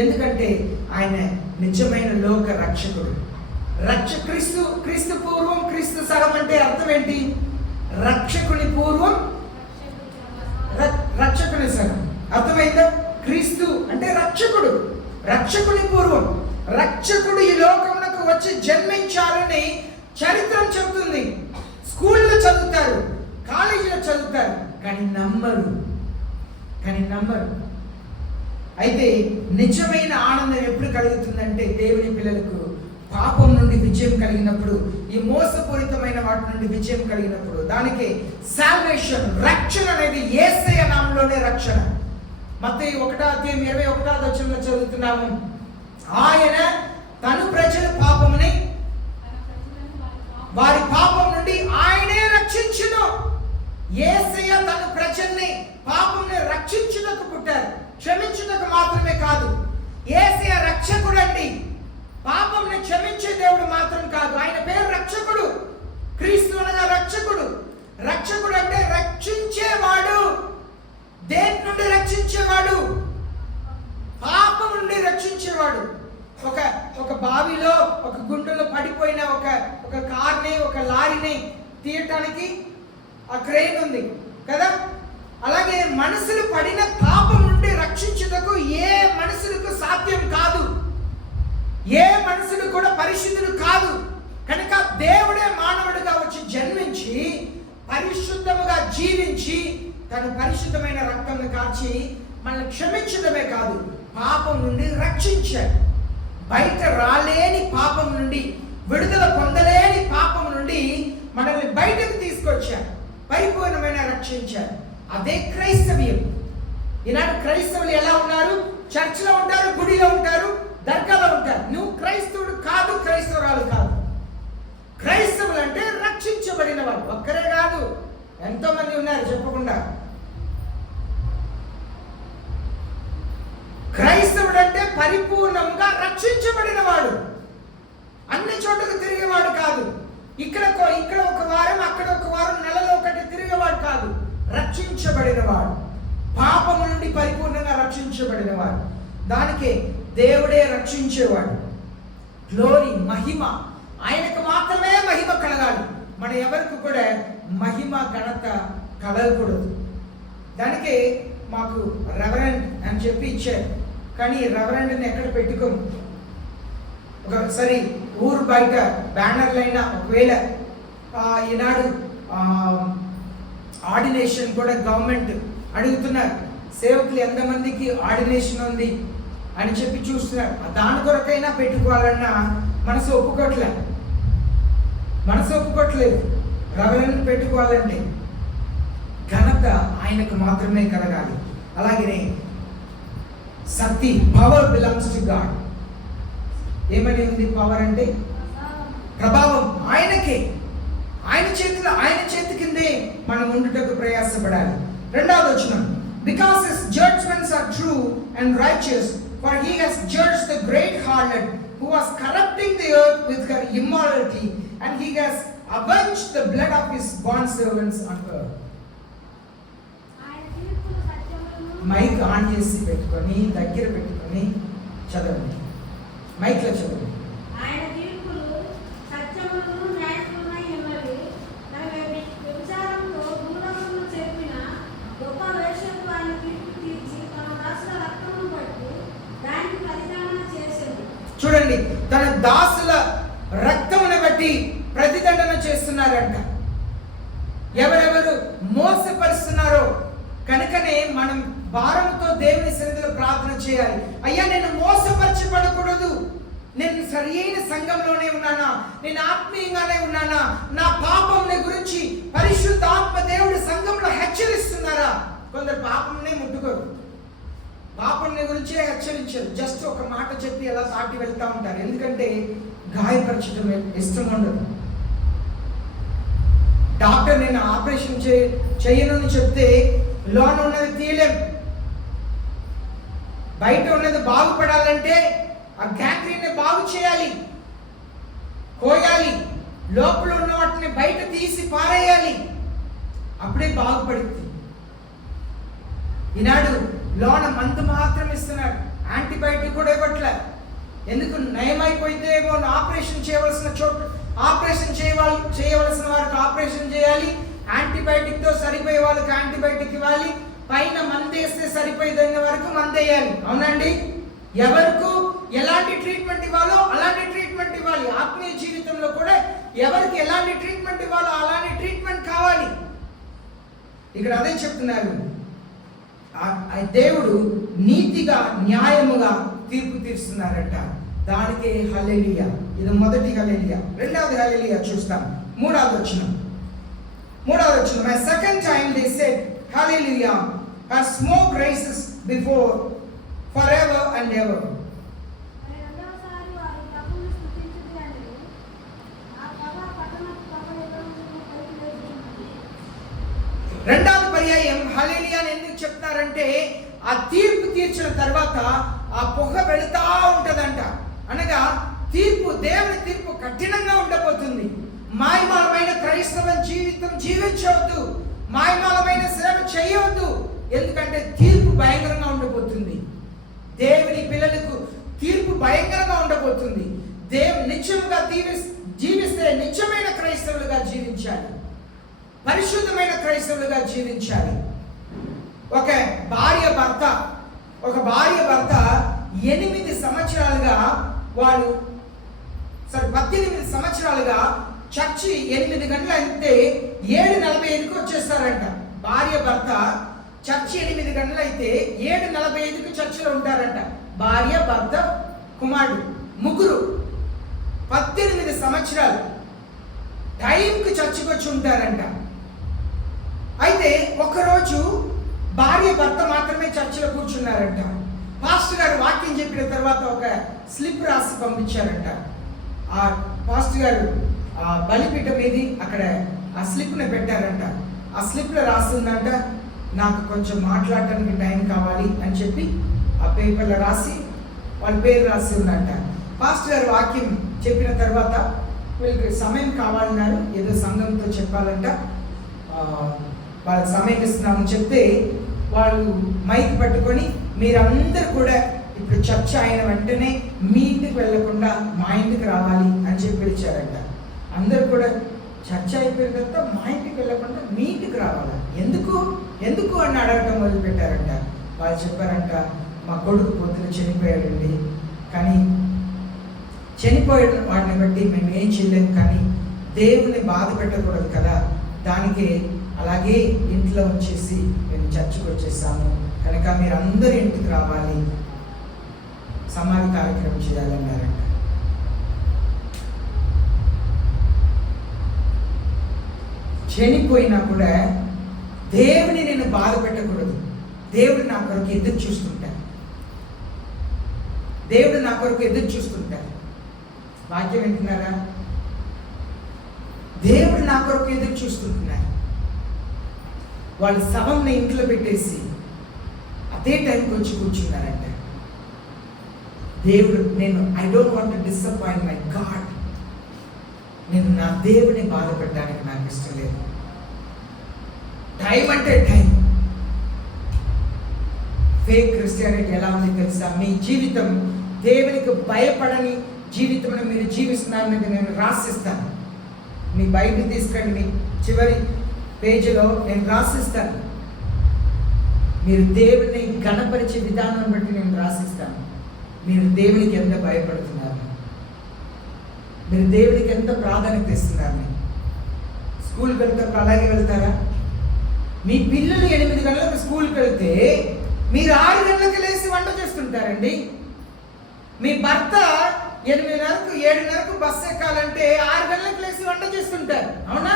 ఎందుకంటే ఆయన నిజమైన లోక రక్షకుడు. క్రీస్తు పూర్వం, క్రీస్తు సగం అంటే అర్థం ఏంటి? రక్షకుని పూర్వం, రక్షకుని సగం. అర్థమైందా? క్రీస్తు అంటే రక్షకుడు, రక్షకుని పూర్వం. రక్షకుడు ఈ లోకంలోకి వచ్చి జన్మించాలని చరిత్రం చెబుతుంది. స్కూల్లో చదువుతారు, కాలేజీలో చదువుతారు, కానీ నమ్మరు. అయితే నిజమైన ఆనందం ఎప్పుడు కలుగుతుందంటే దేవుని పిల్లలకు పాపం నుండి విజయం కలిగినప్పుడు, ఈ మోసపూరితమైన వాటి నుండి విజయం కలిగినప్పుడు. దానికి సాల్వేషన్, రక్షణ అనేది యేసయ్య నామములోనే రక్షణ. మత్తయి 1:21 చదువుతున్నాము, ఆయన తను ప్రజల పాపముని, వారి పాపం నుండి ఆయనే రక్షించును. యేసయ్య తన ప్రజల్ని పాపంని రక్షించుటకు పుట్టారు, క్షమించుటకు మాత్రమే కాదు. యేసయ్య రక్షకుడు అండి, పాపంని క్షమించే దేవుడు మాత్రం కాదు. ఆయన పేరు రక్షకుడు. క్రీస్తు అనగా రక్షకుడు. రక్షకుడు అంటే రక్షించేవాడు. దేని నుండి రక్షించేవాడు? పాపం నుండి రక్షించేవాడు. ఒక బావిలో, ఒక గుంటలో పడిపోయిన ఒక కార్ని, ఒక లారీని తీయటానికి ఆ క్రెయిన్ ఉంది కదా, అలాగే మనుషులు పడిన పాపం నుండి రక్షించుటకు ఏ మనుషులకు సాధ్యం కాదు. ఏ మనుషులు కూడా పరిశుద్ధుడు కాదు. కనుక దేవుడే మానవుడిగా వచ్చి జన్మించి పరిశుద్ధముగా జీవించి తన పరిశుద్ధమైన రక్తాన్ని కార్చి మనల్ని క్షమించడమే కాదు, పాపం నుండి రక్షించాడు. బయట రాలేని పాపం నుండి, విడుదల పొందలేని పాపం నుండి మనల్ని బయటకు తీసుకొచ్చాడు, పరిపూర్ణమైన రక్షించాడు. అదే క్రైస్తవ్యం. ఈనాడు క్రైస్తవులు ఎలా ఉన్నారు? చర్చిలో ఉంటారు, గుడిలో ఉంటారు, దర్గాలో ఉంటారు. నువ్వు క్రైస్తవుడు కాదు, క్రైస్తవురాలు కాదు. క్రైస్తవులు అంటే రక్షించబడిన వాడు. ఒక్కరే కాదు, ఎంతో మంది ఉన్నారు చెప్పకుండా. క్రైస్తవుడు అంటే పరిపూర్ణంగా రక్షించబడిన వాడు. అన్ని చోట్లకు తిరిగేవాడు కాదు. ఇక్కడ ఒక వారం, అక్కడ ఒక వారం, నెలలో ఒకటి తిరిగేవాడు కాదు. రక్షించబడినవాడు, పాపము నుండి పరిపూర్ణంగా రక్షించబడినవాడు. దానికే దేవుడే రక్షించేవాడు. గ్లోరీ, మహిమ ఆయనకు మాత్రమే మహిమ కలగాలి. మన ఎవరికి కూడా మహిమ ఘనత కలగకూడదు. దానికి మాకు రెవరెండ్ అని చెప్పి ఇచ్చారు, కానీ రెవరెండ్ని ఎక్కడ పెట్టుకోము. ఒకసారి ఊరు బయట బ్యానర్లైనా ఒకవేళ ఈనాడు ఆర్డినేషన్ కూడా గవర్నమెంట్ అడుగుతున్నారు, సేవకులు ఎంతమందికి ఆర్డినేషన్ ఉంది అని చెప్పి చూస్తున్నారు. దాని కొరకైనా పెట్టుకోవాలన్నా మనసు ఒప్పుకోవట్లేదు. రెవరెండ్ పెట్టుకోవాలంటే ఘనత ఆయనకు మాత్రమే కలగాలి. అలాగే శక్తి, పవర్ బిలాంగ్స్ టు గాడ్. ఏమని ఉంది పవర్ అంటే? ప్రభావం ఆయనకే. ఆయన చేతి కిందే మనం ఉండుటకు ప్రయాసపడాలి. రెండవది వచనం, because his judgments are true and righteous, for he has judged the great harlot who was corrupting the earth with her immorality, and he has avenged the blood of his bondservants on her. Mic on చేసి పెట్టుకొని దగ్గర పెట్టుకొని చదవండి, మైక్లో చదవండి. ఆయన తీర్పులు సత్యములను న్యాయములై ఉన్నవి. తన వ్యభిచారంతో దూరమును చెప్పిన గొప్ప వేశ్యకు ఆయన తీర్పు తీర్చి తన దాసుల రక్తమును బట్టి దానికి ప్రతిదండన చేసింది. చూడండి, తన దాసుల రక్తమును బట్టి ప్రతిదండన చేస్తున్నారంట. ఎవరెవరు మోసపరుస్తున్నారో కనుకనే మనం భారంతో దేవుని సన్నిధిలో ప్రార్థన చేయాలి. అయ్యా, నేను మోసపరచబడకూడదు, నేను సరియైన సంఘంలోనే ఉన్నానా, నేను ఆత్మీయంగానే ఉన్నానా, నా పాపంని గురించి పరిశుద్ధాత్మ దేవుడు సంఘంలో హెచ్చరిస్తున్నారా? కొందరు పాపంనే ముట్టుకోరు, పాపంని గురించే హెచ్చరించారు. జస్ట్ ఒక మాట చెప్పి అలా సాటి వెళ్తూ ఉంటారు. ఎందుకంటే గాయపరచడం ఇష్టం ఉండదు. డాక్టర్ నేను ఆపరేషన్ చేయను అని చెప్తే లోన ఉన్నది తీయలేం. బయట ఉన్నది బాగుపడాలంటే ఆ గ్యాంగ్రీన్ని బాగు చేయాలి, కోయాలి, లోపల ఉన్న వాటిని బయట తీసి పారేయాలి, అప్పుడే బాగుపడుతుంది. ఈనాడు లోన మందు మాత్రం ఇస్తున్నారు, యాంటీబయాటిక్ కూడా ఇవ్వట్లే. ఎందుకు? నయమైపోయిందేమో ఆపరేషన్ చేయవలసిన చోటు ఆపరేషన్ చేయవలసిన వారికి ఆపరేషన్ చేయాలి, యాంటీబయాటిక్తో సరిపోయే వాళ్ళకి యాంటీబయాటిక్ ఇవ్వాలి, పైన మందేస్తే సరిపోయేదన్న వరకు మందేయాలి. అవునండి? ఎవరికి ఎలాంటి ట్రీట్మెంట్ ఇవ్వాలో అలాంటి ట్రీట్మెంట్ ఇవ్వాలి. ఆత్మీయ జీవితంలో కూడా ఎవరికి ఎలాంటి ట్రీట్మెంట్ ఇవ్వాలో అలాంటి ట్రీట్మెంట్ కావాలి. ఇక్కడ అదే చెప్తున్నారు, దేవుడు నీతిగా న్యాయముగా తీర్పు తీరుస్తున్నారంట. దానికే హల్లెలూయా. ఇది మొదటి హల్లెలూయా. రెండవది హల్లెలూయా చూస్తాం. మూడవది వచనం. My second time they said hallelujah, her smoke rises before forever and ever. రెండవ పర్యాయం హల్లెలూయా ఎందుకు చెప్తారంటే, ఆ తీర్పు తీర్చిన తర్వాత ఆ పొగ వెళుతా ఉంటదంట. అనగా తీర్పు, దేవుని తీర్పు కఠినంగా ఉండబోతుంది. మాయమాలమైన క్రైస్తవ జీవితం జీవించవద్దు, మాయమాలమైన సేవ చేయవద్దు. ఎందుకంటే తీర్పు భయంకరంగా ఉండబోతుంది. దేవుని పిల్లలకు తీర్పు భయంకరంగా ఉండబోతుంది. దేవుని నిత్యముగా జీవిస్తే నిత్యమైన క్రైస్తవులుగా జీవించాలి, పరిశుద్ధమైన క్రైస్తవులుగా జీవించాలి. ఒక భార్య భర్త 8 సంవత్సరాలుగా 18 సంవత్సరాలుగా చర్చి 8 గంటలు అయితే 7:45కి వచ్చేస్తారంట. భార్య భర్త చర్చి 8 గంటలు అయితే 7:45కి చర్చిలో ఉంటారంట. భార్య భర్త కుమారుడు ముగ్గురు 18 సంవత్సరాలు టైంకి చర్చికి వచ్చి ఉంటారంట. అయితే ఒకరోజు భార్య భర్త మాత్రమే చర్చిలో కూర్చున్నారంట. పాస్టర్ గారు వాక్యం చెప్పిన తర్వాత ఒక స్లిప్ రాసి పంపించారంట. ఆ పాస్టర్ గారు ఆ బలిపీఠ మీది అక్కడ ఆ స్లిప్ని పెట్టారంట. ఆ స్లిప్లో రాస్తుందంట, నాకు కొంచెం మాట్లాడటానికి టైం కావాలి అని చెప్పి ఆ పేపర్లో రాసి వాళ్ళ పేరు రాసి ఉందంట. పాస్టర్ గారు వాక్యం చెప్పిన తర్వాత వీళ్ళకి సమయం కావాలన్నారు, ఏదో సంఘంతో చెప్పాలంట, వాళ్ళకి సమయం ఇస్తున్నామని చెప్తే వాళ్ళు మైక్ పట్టుకొని మీరందరూ కూడా ఇప్పుడు చర్చ అయిన వెంటనే మీ ఇంటికి వెళ్ళకుండా మా ఇంటికి రావాలి అని చెప్పి పిలిచారంట. అందరూ కూడా చర్చ అయిపోయిన తర్వాత మా ఇంటికి వెళ్ళకుండా మీ ఇంటికి రావాలి, ఎందుకు అని అడగటం మొదలుపెట్టారంట. వాళ్ళు చెప్పారంట, మా కొడుకు పొద్దున చనిపోయాడండి, కానీ చనిపోయిన వాడిని బట్టి మేము ఏం చేయలేము, కానీ దేవుని బాధ పెట్టకూడదు కదా, దానికి అలాగే ఇంట్లో వచ్చేసి మేము చర్చకు వచ్చేసాము, కనుక మీరు అందరూ ఇంటికి రావాలి, సమాధి కార్యక్రమం చేయాలన్నారంట. చనిపోయినా కూడా దేవుని నేను బాధ పెట్టకూడదు. దేవుడు నా కొరకు ఎదురు చూస్తుంటాడు. దేవుడు నా కొరకు ఎదురు చూస్తుంటాడు. వాక్యం వింటున్నారా? దేవుడు నా కొరకు ఎదురు చూస్తుంటున్నాడు. వాళ్ళు శవంని ఇంట్లో పెట్టేసి అదే టైంకి వచ్చి కూర్చున్నారంట. దేవుడు I don't want to disappoint my God. నేను నా దేవుని బాధ పెట్టడానికి నాకు ఇష్టం లేదు. టైం అంటే టైం. ఫేక్ క్రిస్టియానిటీ ఎలా ఉంది తెలుసా? మీ జీవితం దేవునికి భయపడని జీవితం మీరు జీవిస్తున్నారని నేను రాసిస్తాను. మీ బైబిల్ తీసుకొని మీ చివరి పేజీలో నేను రాసిస్తాను. మీరు దేవుని గణపరిచే విధానం బట్టి నేను రాసిస్తాను. మీరు దేవునికి ఎంత భయపడుతున్నారు, మీరు దేవునికి ఎంత ప్రాధాన్యత ఇస్తున్నారు. స్కూల్కి వెళ్తారు, అలాగే వెళ్తారా? మీ పిల్లలు 8 గంటలకు స్కూల్కి వెళ్తే మీరు 6 గంటలకు లేచి వంట చేస్తుంటారండి. మీ భర్త 8:30కు 7:30కు బస్సు ఎక్కాలంటే 6 గంటలకు లేచి వంట చేస్తుంటారు, అవునా?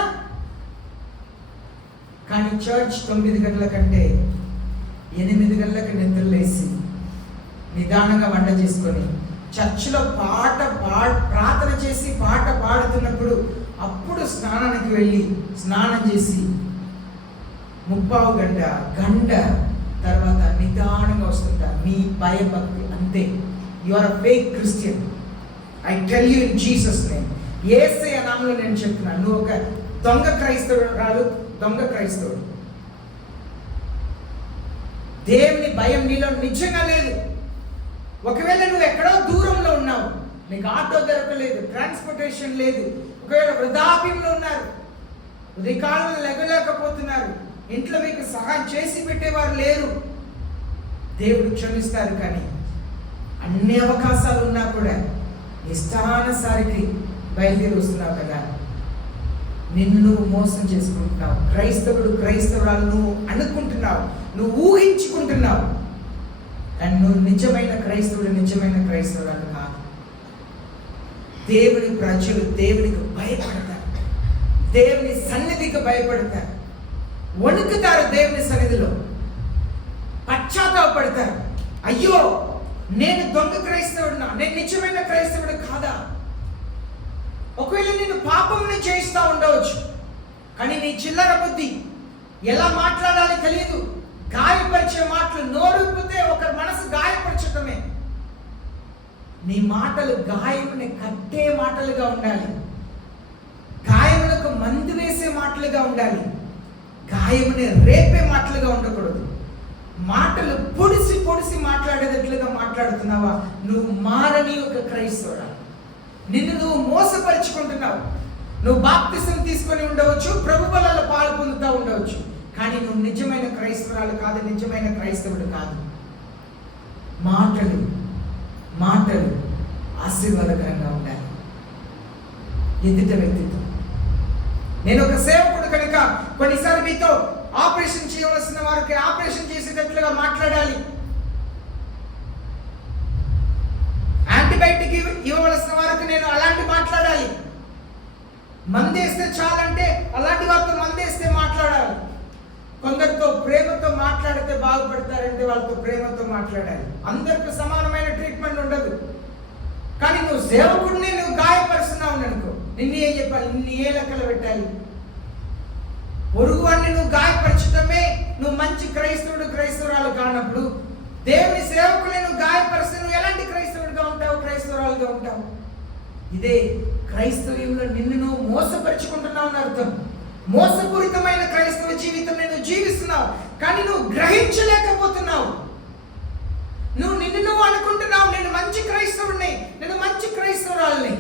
కానీ చర్చ్ 9 గంటల కంటే 8 గంటలకు నిద్ర లేచి నిదానంగా వంట చేసుకొని చర్చిలో ప్రార్థన చేసి పాట పాడుతున్నప్పుడు అప్పుడు స్నానానికి వెళ్ళి స్నానం చేసి 30 గంట తర్వాత నిదానంగా వస్తుంటారు. మీ భయభక్తి అంతే. You are a fake Christian. I tell you in Jesus name. Yesayya నామములో నేను చెప్తున్నాను, నువ్వు ఒక దొంగ క్రైస్తవుడు రాదు, దొంగ క్రైస్తవుడు. దేవుని భయం నీలో నిజంగా లేదు. ఒకవేళ నువ్వు ఎక్కడో దూరంలో ఉన్నావు, నీకు ఆటో దొరకలేదు, ట్రాన్స్పోర్టేషన్ లేదు, ఒకవేళ వృద్ధాప్యంలో ఉన్నారు, ఉదయకాలంలో లెగలేకపోతున్నారు, ఇంట్లో మీకు సహాయం చేసి పెట్టేవారు లేరు, దేవుడు క్షమిస్తారు. కానీ అన్ని అవకాశాలు ఉన్నా కూడా ఇష్టానుసారికి బయలుదేరి వస్తున్నావు కదా, నిన్ను మోసం చేసుకుంటున్నావు. క్రైస్తవురాలు నువ్వు అనుకుంటున్నావు, నువ్వు ఊహించుకుంటున్నావు, కానీ నువ్వు నిజమైన క్రైస్తవురాలు కాదు. దేవుని ప్రజలు దేవునికి భయపడతారు, దేవుని సన్నిధికి భయపడతారు, వణుకుతారు, దేవుని సన్నిధిలో పశ్చాత్తాపడతారు. అయ్యో, నేను దొంగ క్రైస్తవుడినా, నేను నిజమైన క్రైస్తవుడు కాదా? ఒకవేళ నేను పాపముని చేయిస్తూ ఉండవచ్చు, కానీ నీ చిల్లర బుద్ధి ఎలా మాట్లాడాలి తెలియదు. గాయపరిచే మాటలు, నోరుపితే ఒకరి మనసు గాయపరచటమే. నీ మాటలు గాయముని కట్టే మాటలుగా ఉండాలి, గాయములకు మందు వేసే మాటలుగా ఉండాలి, గాయముని రేపే మాటలుగా ఉండకూడదు. మాటలు పొడిసి మాట్లాడేటట్లుగా మాట్లాడుతున్నావా? నువ్వు మారని ఒక క్రైస్తవుడా. నిన్ను నువ్వు మోసపరుచుకుంటున్నావు. నువ్వు బాప్తిసం తీసుకొని ఉండవచ్చు, ప్రభు బలలో పాలు పొందుతూ ఉండవచ్చు, కానీ నువ్వు నిజమైన క్రైస్తవురాలు కాదు, నిజమైన క్రైస్తవుడు కాదు. మాటలు ఆశీర్వాదకరంగా ఉండాలి ఎదుట వ్యక్తితో. నేను ఒక సేవకుడు కనుక కొన్నిసార్లు మీతో ఆపరేషన్ చేయవలసిన వారికి ఆపరేషన్ చేసేటట్లుగా మాట్లాడాలి, యాంటీబయాటిక్ ఇవ్వవలసిన వారికి నేను అలాంటి మాట్లాడాలి, మందేస్తే చాలంటే అలాంటి వారితో మందేస్తే మాట్లాడాలి. కొందరితో ప్రేమతో మాట్లాడితే బాగుపడతారంటే వాళ్ళతో ప్రేమతో మాట్లాడాలి. అందరికీ సమానమైన ట్రీట్మెంట్ ఉండదు. కానీ నువ్వు సేవకుడిని నువ్వు గాయపరుస్తున్నావు అనుకో, నిన్ను ఏం చెప్పాలి? నిన్ను ఏ లెక్కలు పెట్టాలి? పొరుగువాడిని నువ్వు గాయపరచటమే నువ్వు మంచి క్రైస్తవురాలు కానప్పుడు, దేవుని సేవకుని నువ్వు గాయపరిస్తే నువ్వు ఎలాంటి క్రైస్తవుడిగా ఉంటావు, క్రైస్తవురాలుగా ఉంటావు? ఇదే క్రైస్తవ్యంలో నిన్ను నువ్వు మోసపరుచుకుంటున్నావు అని అర్థం. మోసపూరితమైన క్రైస్తవ జీవితం నేను జీవిస్తున్నావు, కానీ నువ్వు గ్రహించలేకపోతున్నావు. నువ్వు అనుకుంటున్నావు, నేను మంచి క్రైస్తవుడిని, నేను మంచి క్రైస్తవురాలని.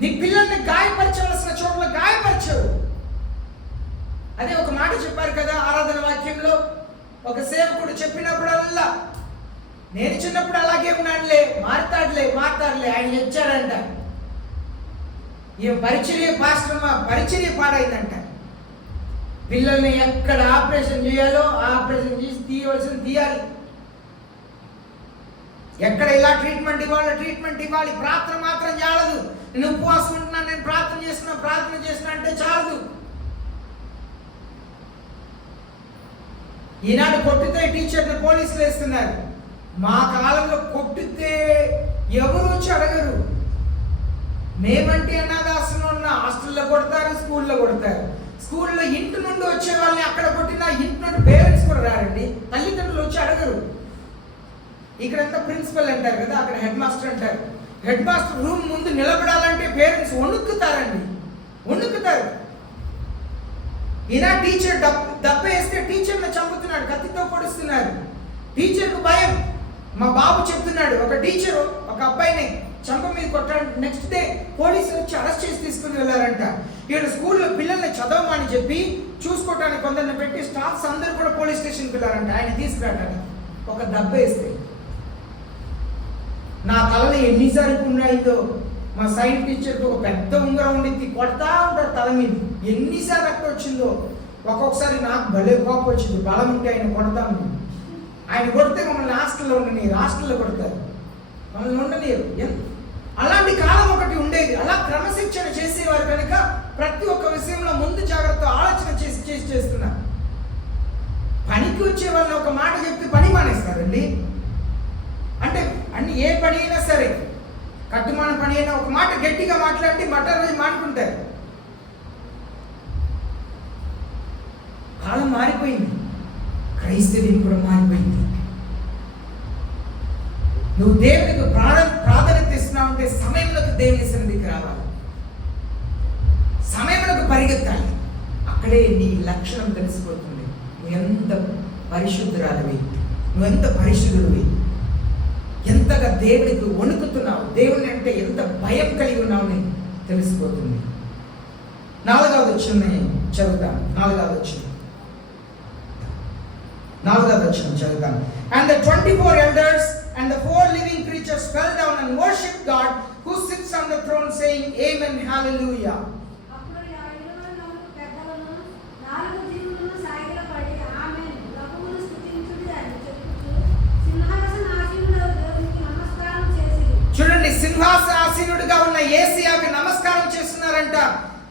నీ పిల్లల్ని గాయపరచవలసిన చోట్ల గాయపరచవు. అదే ఒక మాట చెప్పారు కదా ఆరాధన వాక్యంలో, ఒక సేవకుడు చెప్పినప్పుడల్లా, నేను చిన్నప్పుడు అలాగే ఉన్నానులే, మారుతాడులే ఆయన వచ్చాడంట. ఈ పరిచర్య పాస్టర్ పరిచర్య పాడైందంట. పిల్లల్ని ఎక్కడ ఆపరేషన్ చేయాలో ఆపరేషన్ చేసి తీయాలి. ఎక్కడ ఇలా ట్రీట్మెంట్ ఇవ్వాలి. ప్రార్థన మాత్రం చాలదు. నేను ఉపవాసం ఉంటున్నాను, నేను ప్రార్థన చేస్తున్నా అంటే చాలదు. ఈనాడు కొట్టితే టీచర్ని పోలీసులు వేస్తున్నారు. మా కాలంలో కొట్టితే ఎవరు వచ్చి అడగరు. మేమంటే అనాథాశ్రమంలో ఉన్న హాస్టల్లో కొడతారు, స్కూల్లో కొడతారు. స్కూల్లో ఇంటి నుండి వచ్చే వాళ్ళని అక్కడ కొట్టినా ఇంటి నుండి పేరెంట్స్ కూడా రారండి, తల్లిదండ్రులు వచ్చి అడగరు. ఇక్కడంతా ప్రిన్సిపల్ అంటారు కదా, అక్కడ హెడ్ మాస్టర్ అంటారు. హెడ్ మాస్టర్ రూమ్ ముందు నిలబడాలంటే పేరెంట్స్ వణుకుతారు. ఈయన టీచర్ దెబ్బ వేస్తే టీచర్ని చంపుతున్నాడు, కత్తితో పొడుస్తున్నారు. టీచర్కు భయం. మా బాబు చెప్తున్నాడు, ఒక టీచరు ఒక అబ్బాయిని చంప మీద కొట్టాడు. నెక్స్ట్ డే పోలీసులు వచ్చి అరెస్ట్ చేసి తీసుకుని వెళ్ళారంట. ఈడు స్కూల్లో పిల్లల్ని చదవమని చెప్పి చూసుకోవటానికి కొందరిని పెట్టి స్టాఫ్స్ అందరూ కూడా పోలీస్ స్టేషన్కి వెళ్ళారంట ఆయన తీసుకురావడానికి. ఒక దెబ్బ వేస్తే నా తలలో ఎన్నిసార్లు ఉన్నాయితో మా సైన్స్ టీచర్కి ఒక పెద్ద ఉంగరం ఉండి కొడతా ఉంటారు తల మీద. ఎన్నిసార్లు రక్తం వచ్చిందో. ఒక్కొక్కసారి నాకు భలే కోపం వచ్చింది. బలం ఉంటే ఆయన కొడతాము. ఆయన కొడితే మమ్మల్ని హాస్టల్లో కొడతారు, మమ్మల్ని ఉండనీయరు. అలాంటి కాలం ఒకటి ఉండేది. అలా క్రమశిక్షణ చేసేవారు కనుక ప్రతి ఒక్క విషయంలో ముందు జాగ్రత్త ఆలోచన చేస్తున్నారు. పనికి వచ్చే వాళ్ళని ఒక మాట చెప్తే పని మానేస్తారండి. అంటే ఏ పని అయినా సరే, కట్టుమాన పని అయినా ఒక మాట గట్టిగా మాట్లాడి మటర్ రోజు మానుకుంటారు. కాలం మారిపోయింది, క్రైస్తవ్యం కూడా మారిపోయింది. నువ్వు దేవునికి ప్రాధాన్యత ఇస్తున్నావు అంటే సమయంలోకి దేవుని సన్నిధికి రావాలి, సమయంలోకి పరిగెత్తాలి. అక్కడే నీ లక్షణం తెలిసిపోతుంది. నువ్వు ఎంత పరిశుద్ధురాలివి, నువ్వెంత పరిశుద్ధుడివి, ఎంతగా దేవునికి వణుకుతున్నావు, దేవుని అంటే ఎంత భయం కలిగి ఉన్నావు అని తెలిసిపోతుంది. 4వ వచనం చదువుతాను. 4వ వచనం చదువుతాను. And the 24 elders and the 4 living creatures fell down and worshipped God who sits on the throne, saying, Amen, Hallelujah. చూడండి, సింహాసనాసీనుడిగా ఉన్న యేసయ్యకు నమస్కారం చేస్తున్నారంట.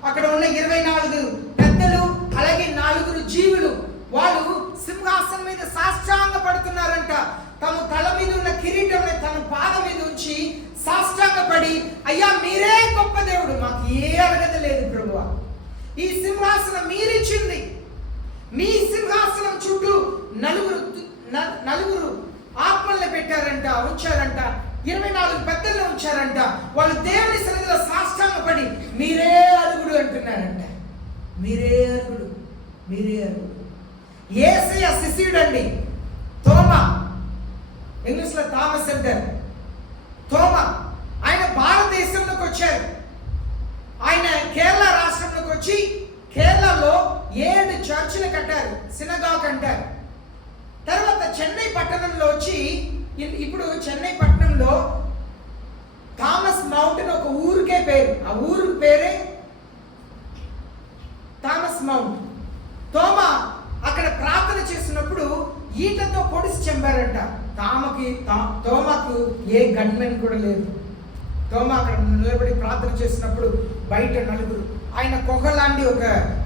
అక్కడ ఉన్న 24 పెద్దలు, అలాగే 4 జీవులు, వాళ్ళు సింహాసనం మీద సాష్టాంగ పడుతున్నారంట. తమ తల మీద ఉన్న కిరీటంని తన పాదం మీద ఉంచి సాష్టాంగ పడి, అయ్యా మీరే గొప్ప దేవుడు, మాకు ఏ అర్హత లేదు ప్రభువా, ఈ సింహాసనం మీరిచ్చింది. మీ సింహాసనం చుట్టూ నలుగురు ఆత్మల్ని పెట్టారంట, ఉంచారంట. 24 పెద్దలను ఉంచారంట. వాళ్ళు దేవుని సన్నిధిలో సాష్టాంగ పడి మీరే అరుగుడు అంటున్నారంట. మీరే అరుగుడు. యేసయ్య శిష్యుడు అండి తోమా, ఇంగ్లీష్లో థామస్ అంటారు. తోమా ఆయన భారతదేశంలోకి వచ్చారు. ఆయన కేరళ రాష్ట్రంలోకి వచ్చి కేరళలో 7 చర్చిలు కట్టారు, సినగాగ్ అంటారు. తర్వాత చెన్నై పట్టణంలో వచ్చి, ఇప్పుడు చెన్నై పట్టణంలో థామస్ మౌంట్ ఒక ఊరికే పేరు, ఆ ఊరు పేరే థామస్ మౌంట్. తోమా అక్కడ ప్రార్థన చేసినప్పుడు ఈటతో పొడిసి చంపారంట. తోమాకు ఏ గన్మెన్ కూడా లేదు. తోమా అక్కడ నిలబడి ప్రార్థన చేసినప్పుడు బయట 4 ఆయన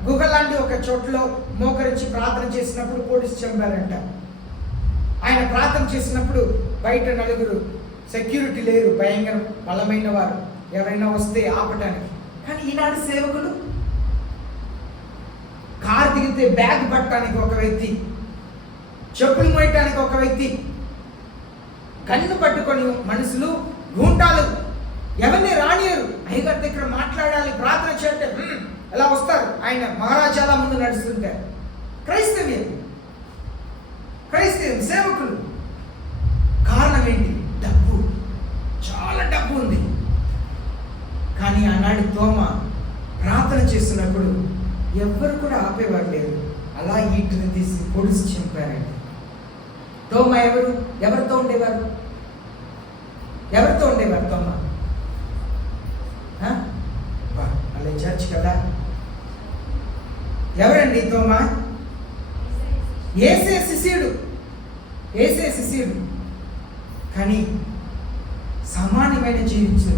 గుహలాంటి ఒక చోట్లో మోకరించి ప్రార్థన చేసినప్పుడు పొడిసి చంపారంట. ఆయన ప్రార్థన చేసినప్పుడు బయట 4 సెక్యూరిటీ లేరు, భయంకర బలమైన వారు, ఎవరైనా వస్తే ఆపటానికి. కానీ ఈనాడు సేవకులు కారు దిగితే బ్యాగ్ పట్టడానికి ఒక వ్యక్తి, చెప్పులు మోయటానికి ఒక వ్యక్తి, గన్ను పట్టుకొని మనుషులు గూంటాలు ఎవరిని రానియరు. అయ్యగారి దగ్గర మాట్లాడాలి, ప్రార్థన చేస్తే ఎలా వస్తారు, ఆయన మహారాజాల ముందు నడుస్తుంటారు. క్రైస్తవ్యం సేవకులు. కారణం ఏంటి? డబ్బు. చాలా డబ్బు ఉంది. కానీ ఆనాడు తోమా ప్రార్థన చేస్తున్నప్పుడు ఎవ్వరు కూడా ఆపేవారు లేరు. అలా ఈటుని తీసి పొడిసి చంపారండి. తోమా ఎవరితో ఉండేవారు? ఎవరితో ఉండేవారు తోమ? మళ్ళీ చర్చ్ కదా. ఎవరండి తోమ? యేసే శిష్యుడు. కానీ సామాన్యమైన జీవితం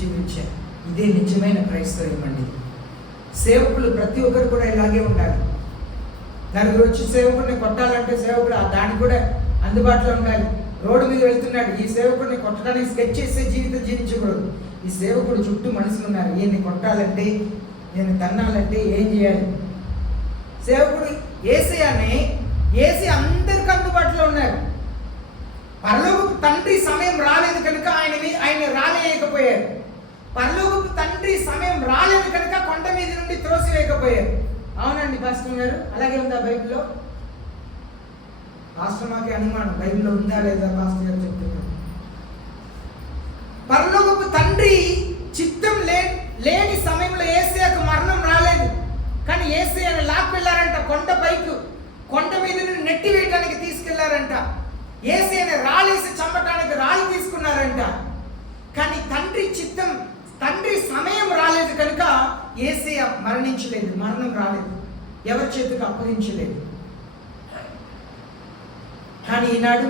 జీవించారు. ఇదే నిజమైన క్రైస్తవ్యం అండి. సేవకులు ప్రతి ఒక్కరు కూడా ఇలాగే ఉండాలి. నలుగురు వచ్చి సేవకుడిని కొట్టాలంటే సేవకుడు దానికి కూడా అందుబాటులో ఉండాలి. రోడ్డు మీద వెళ్తున్నాడు, ఈ సేవకుడిని కొట్టడానికి స్కెచ్ చేసే జీవితం జీవించకూడదు. ఈ సేవకుడు చుట్టూ మనుషులు ఉన్నారు, ఈయన్ని కొట్టాలంటే, ఈయన్ని తన్నాలంటే ఏం చేయాలి? సేవకుడు ఏసీ అందరికి అందుబాటులో ఉన్నారు. పరలోకపు తండ్రి సమయం రాలేదు కనుక ఆయన రాలేయకపోయారు. పరలోకపు తండ్రి సమయం రాలేదు కనుక కొండ మీద నుండి త్రోసివేయకపోయారు. అవునండి పాస్టర్ గారు, అలాగే ఉందా బైబిల్లో? పాస్టర్ మాకే అనుమానం, బైబిల్లో ఉందా లేదా పాస్టర్ గారు చెప్తున్నారు. పరలోకపు తండ్రి చిత్తం లేని సమయంలో యేసయ్యకు మరణం రాలేదు. కానీ యేసయ్యను లాక్కెళ్ళారంట కొండ మీద నుండి నెట్టి వేయడానికి తీసుకెళ్లారంట. యేసయ్యను రాళ్ళేసి చంపడానికి రాళ్ళు తీసుకున్నారంట. కానీ తండ్రి సమయం రాలేదు కనుక యేసయ్య మరణించలేదు, మరణం రాలేదు, ఎవరి చేతికి అప్పగించలేదు. కానీ ఈనాడు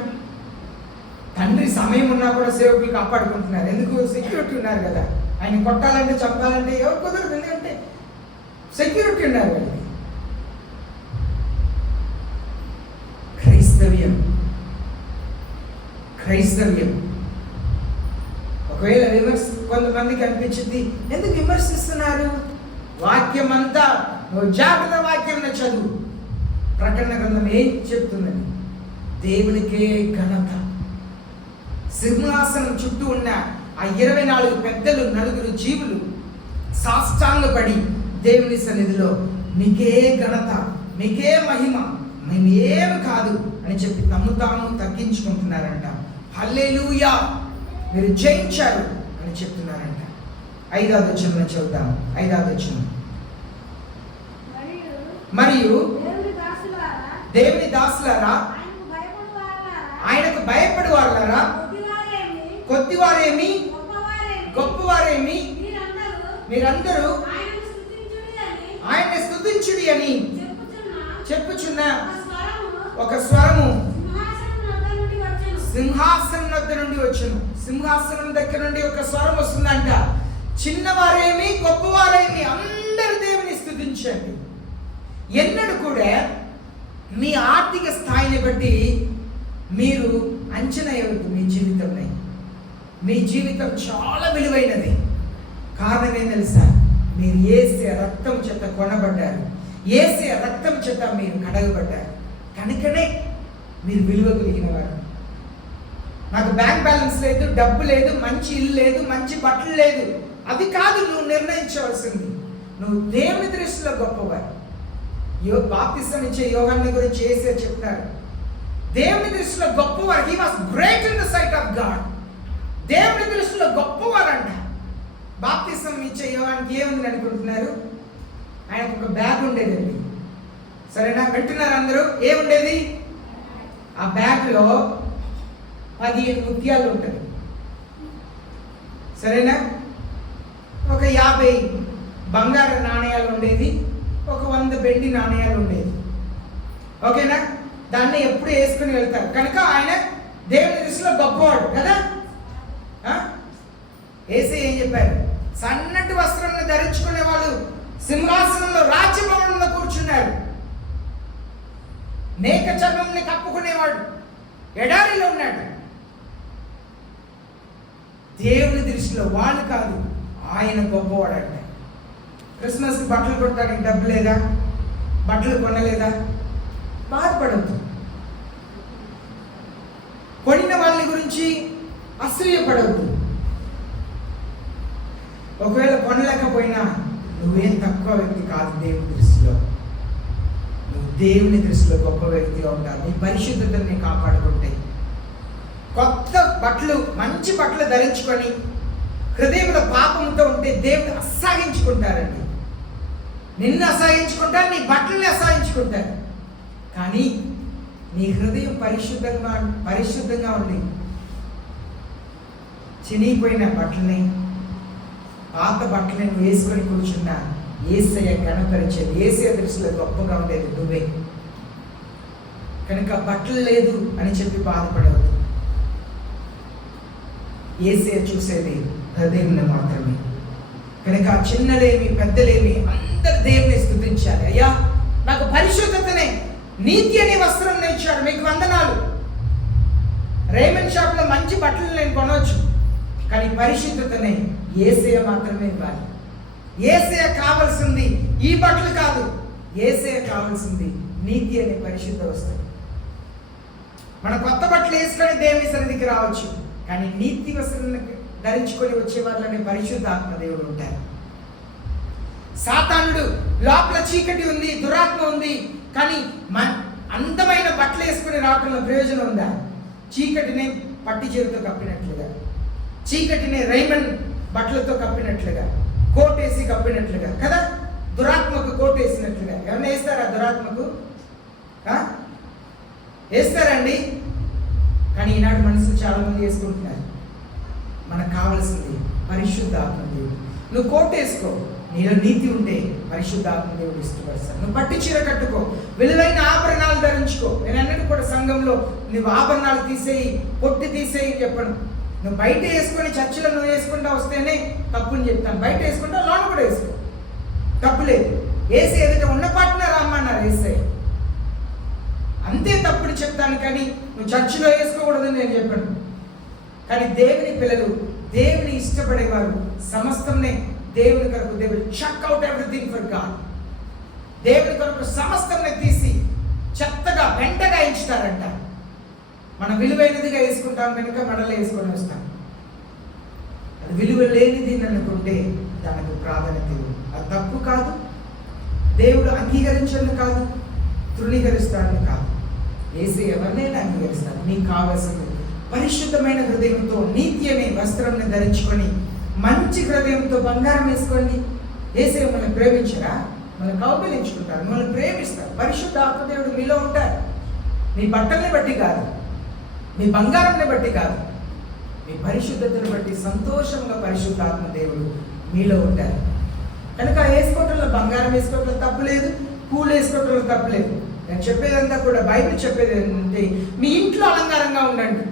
తండ్రి సమయం ఉన్నా కూడా సేవకులు కాపాడుకుంటున్నారు. ఎందుకు? సెక్యూరిటీ ఉన్నారు కదా. ఆయన కొట్టాలంటే చంపాలంటే ఎవరు కుదరదు, ఎందుకంటే సెక్యూరిటీ ఉన్నారు. క్రైస్తవ్యం ఒకవేళ కొంతమందికి అనిపించింది, ఎందుకు విమర్శిస్తున్నారు? వాక్యం అంతా జాగ్రత్త వాక్యం చదువు. ప్రకటన గ్రంథం ఏం చెప్తుందని? దేవునికే ఘనత. సింహాసనం చుట్టూ ఉన్న ఆ 24 పెద్దలు, 9 జీవులు సాష్టాంగపడి దేవుని సన్నిధిలో మీకే ఘనత, మీకే మహిమ, మేమేమి కాదు అని చెప్పి తాము తగ్గించుకుంటున్నారంట. హల్లెలూయా, మీరు జయించారు అని చెప్తున్నారంట. 5వ వచనం చదువుతాం. 5వ వచనం. మరియు దేవుని దాసులారా, ఆయనకు భయపడు వారులారా, కొద్దివారేమి గొప్పవారేమి మీరందరూ ఆయన్ని స్తుతించుడి అని చెప్పుచున్న ఒక స్వరము సింహాసనం వద్ద నుండి వచ్చును. సింహాసనం దగ్గర నుండి ఒక స్వరం వస్తుందంట. చిన్నవారేమి గొప్పవారేమి అందరు దేవుని స్తుతించండి. ఎన్నడూ కూడా మీ ఆర్థిక స్థాయిని బట్టి మీరు అంచనా వేయవద్దు మీ జీవితంలో. మీ జీవితం చాలా విలువైనది. కారణం ఏం తెలుసా? మీరు యేసే రక్తం చేత కొనబడ్డారు, యేసే రక్తం చేత మీరు కడగబడ్డారు. కనుకనే మీరు విలువ కలిగిన వారు. నాకు బ్యాంక్ బ్యాలెన్స్ లేదు, డబ్బు లేదు, మంచి ఇల్లు లేదు, మంచి బట్టలు లేదు, అది కాదు నువ్వు నిర్ణయించవలసింది. నువ్వు దేవుని దృష్టిలో గొప్పవారు. బాప్తిసం ఇచ్చే యోగాన్ని గురించి చేసే చెప్తారు. దేవుని దృష్టిలో గొప్పవారు. He was great in the sight of God. దేవుని దృష్టిలో గొప్పవారంట. బాప్తిసం ఇచ్చే యోగానికి ఏముంది అనుకుంటున్నారు? ఆయనకు ఒక బ్యాగ్ ఉండేదండి. సరేనా? వింటున్నారు అందరూ? ఏముండేది? ఆ బ్యాగ్లో 15 ముత్యాలు ఉంటుంది. సరేనా? ఒక 50 బంగారు నాణ్యాలు ఉండేది, ఒక 100 వెండి నాణ్యాలు ఉండేది. ఓకేనా? దాన్ని ఎప్పుడు వేసుకుని వెళ్తారు కనుక ఆయన దేవుని దృష్టిలో గొప్పవాడు కదా. ఏసీ ఏం చెప్పారు? సన్నటి వస్త్రంలో ధరించుకునే వాళ్ళు సింహాసనంలో రాజ్యభవనంలో కూర్చున్నారు. మేక చర్మంని కప్పుకునేవాడు ఎడారిలో ఉన్నాడు. దేవుని దృష్టిలో వాళ్ళు కాదు, ఆయన గొప్పవాడంట. క్రిస్మస్కి బట్టలు కొట్టడానికి డబ్బు లేదా? బట్టలు కొనలేదా? బాధపడద్దు. కొనిన వాళ్ళ గురించి అసూయపడవద్దు. ఒకవేళ కొనలేకపోయినా నువ్వేం తక్కువ వ్యక్తి కాదు దేవుని దృష్టిలో. నువ్వు దేవుని దృష్టిలో గొప్ప వ్యక్తిగా ఉంటావు. నీ పరిశుద్ధతని కాపాడుకుంటే కొత్త బట్టలు, మంచి బట్టలు ధరించుకొని హృదయంలో పాపంతో ఉంటే దేవుని అసహించుకుంటారండి. నిన్ను అసహించుకుంటారు, నీ బట్టల్ని అసహించుకుంటారు. కానీ నీ హృదయం పరిశుద్ధంగా ఉండి చినిగిపోయిన బట్టలని, పాత బట్టలను వేసుకొని కూర్చున్న యేసయ్య కనపరిచేది. యేసయ్య దృష్టిలో గొప్పగా ఉండేది నువ్వే. కనుక బట్టలు లేదు అని చెప్పి బాధపడవద్దు. యేసయ్య చూసేది హృదయంలో మాత్రమే. కనుక చిన్నలేమి పెద్దలేమి అందరు దేవుని స్తుతించాలి. అయ్యా, నాకు పరిశుద్ధతనే, నీతి అనే వస్త్రం ఇచ్చాడు, మీకు వందనాలు. రేమండ్ షాప్లో మంచి బట్టలు నేను కొనవచ్చు, కానీ పరిశుద్ధతనే యేసయ్య మాత్రమే ఇవ్వాలి. యేసయ్య కావాల్సింది ఈ బట్టలు కాదు, యేసయ్య కావాల్సింది నీతి అనే పరిశుద్ధ వస్త్రం. మన కొత్త బట్టలు వేసుకొని దేవుని సన్నిధికి రావచ్చు, కానీ నీతి వస్త్రం ధరించుకొని వచ్చే వాళ్ళని పరిశుద్ధాత్మ దేవుడు ఉంటారు. సాతానుడు లోపల చీకటి ఉంది, దురాత్మ ఉంది, కానీ అందమైన బట్టలు వేసుకుని రావడంలో ప్రయోజనం ఉందా? చీకటిని పట్టి చేతితో కప్పినట్లుగా, చీకటిని రైమన్ బట్టలతో కప్పినట్లుగా, కోటేసి కప్పినట్లుగా కదా, దురాత్మకు కోటేసినట్లుగా. ఎవరైనా వేస్తారా దురాత్మకు? వేస్తారండి. కానీ ఈనాడు మనుషులు చాలా మంది వేసుకుంటున్నారు. మనకు కావాల్సింది పరిశుద్ధాత్మ దేవుడు. నువ్వు కోట్ వేసుకో, నీలో నీతి ఉంటే పరిశుద్ధాత్మ దేవుడు ఇష్టపడతాడు. నువ్వు పట్టు చీర కట్టుకో, విలువైన ఆభరణాలు ధరించుకో. నేను అన్నట్టు కూడా సంఘంలో నువ్వు ఆభరణాలు తీసేయి, పొట్టి తీసేయి చెప్పను. నువ్వు బయట వేసుకొని చర్చిలో నువ్వు వేసుకుంటా వస్తేనే తప్పుని చెప్తాను. బయట వేసుకుంటా లోన కూడా వేసుకో, తప్పులేదు. వేసి ఎదుట ఉన్న పాటన రమ్మన్నారు వేసే, అంతే తప్పుడు చెప్తాను. కానీ నువ్వు చర్చిలో వేసుకోకూడదని నేను చెప్పాను. కానీ దేవుని పిల్లలు, దేవుని ఇష్టపడేవారు సమస్తంనే దేవుని కొరకు, దేవుడు check out everything for God. దేవుని కొరకు సమస్తంని తీసి చెత్తగా వెంటగా ఇస్తారంట. మనం విలువైనదిగా వేసుకుంటాం కనుక మెడలో వేసుకొని వస్తాం. అది విలువ లేనిది అనుకుంటే దానికి ప్రాధాన్యత ఇవ్వు. అది తప్పు కాదు, దేవుడు అంగీకరించడం కాదు, తృణీకరిస్తాడని కాదు. వేసి ఎవరినైనా అంగీకరిస్తాడు. నీకు కావాల్సింది పరిశుద్ధమైన హృదయంతో నీతి అనే వస్త్రాన్ని ధరించుకొని మంచి హృదయంతో బంగారం వేసుకోండి. వేసే మనల్ని ప్రేమించరా? మనల్ని కౌగిలించుకుంటారు, మనల్ని ప్రేమిస్తారు. పరిశుద్ధ ఆత్మదేవుడు మీలో ఉంటారు. మీ బట్టల్ని బట్టి కాదు, మీ బంగారాన్ని బట్టి కాదు, మీ పరిశుద్ధతను బట్టి సంతోషంగా పరిశుద్ధాత్మ దేవుడు మీలో ఉంటారు. కనుక వేసుకోవటంలో, బంగారం వేసుకోవటంలో తప్పులేదు, పూలు వేసుకోవటంలో తప్పులేదు. నేను చెప్పేదంతా కూడా బైబిల్ చెప్పేది ఏంటంటే, మీ ఇంట్లో అలంకారంగా ఉండండి.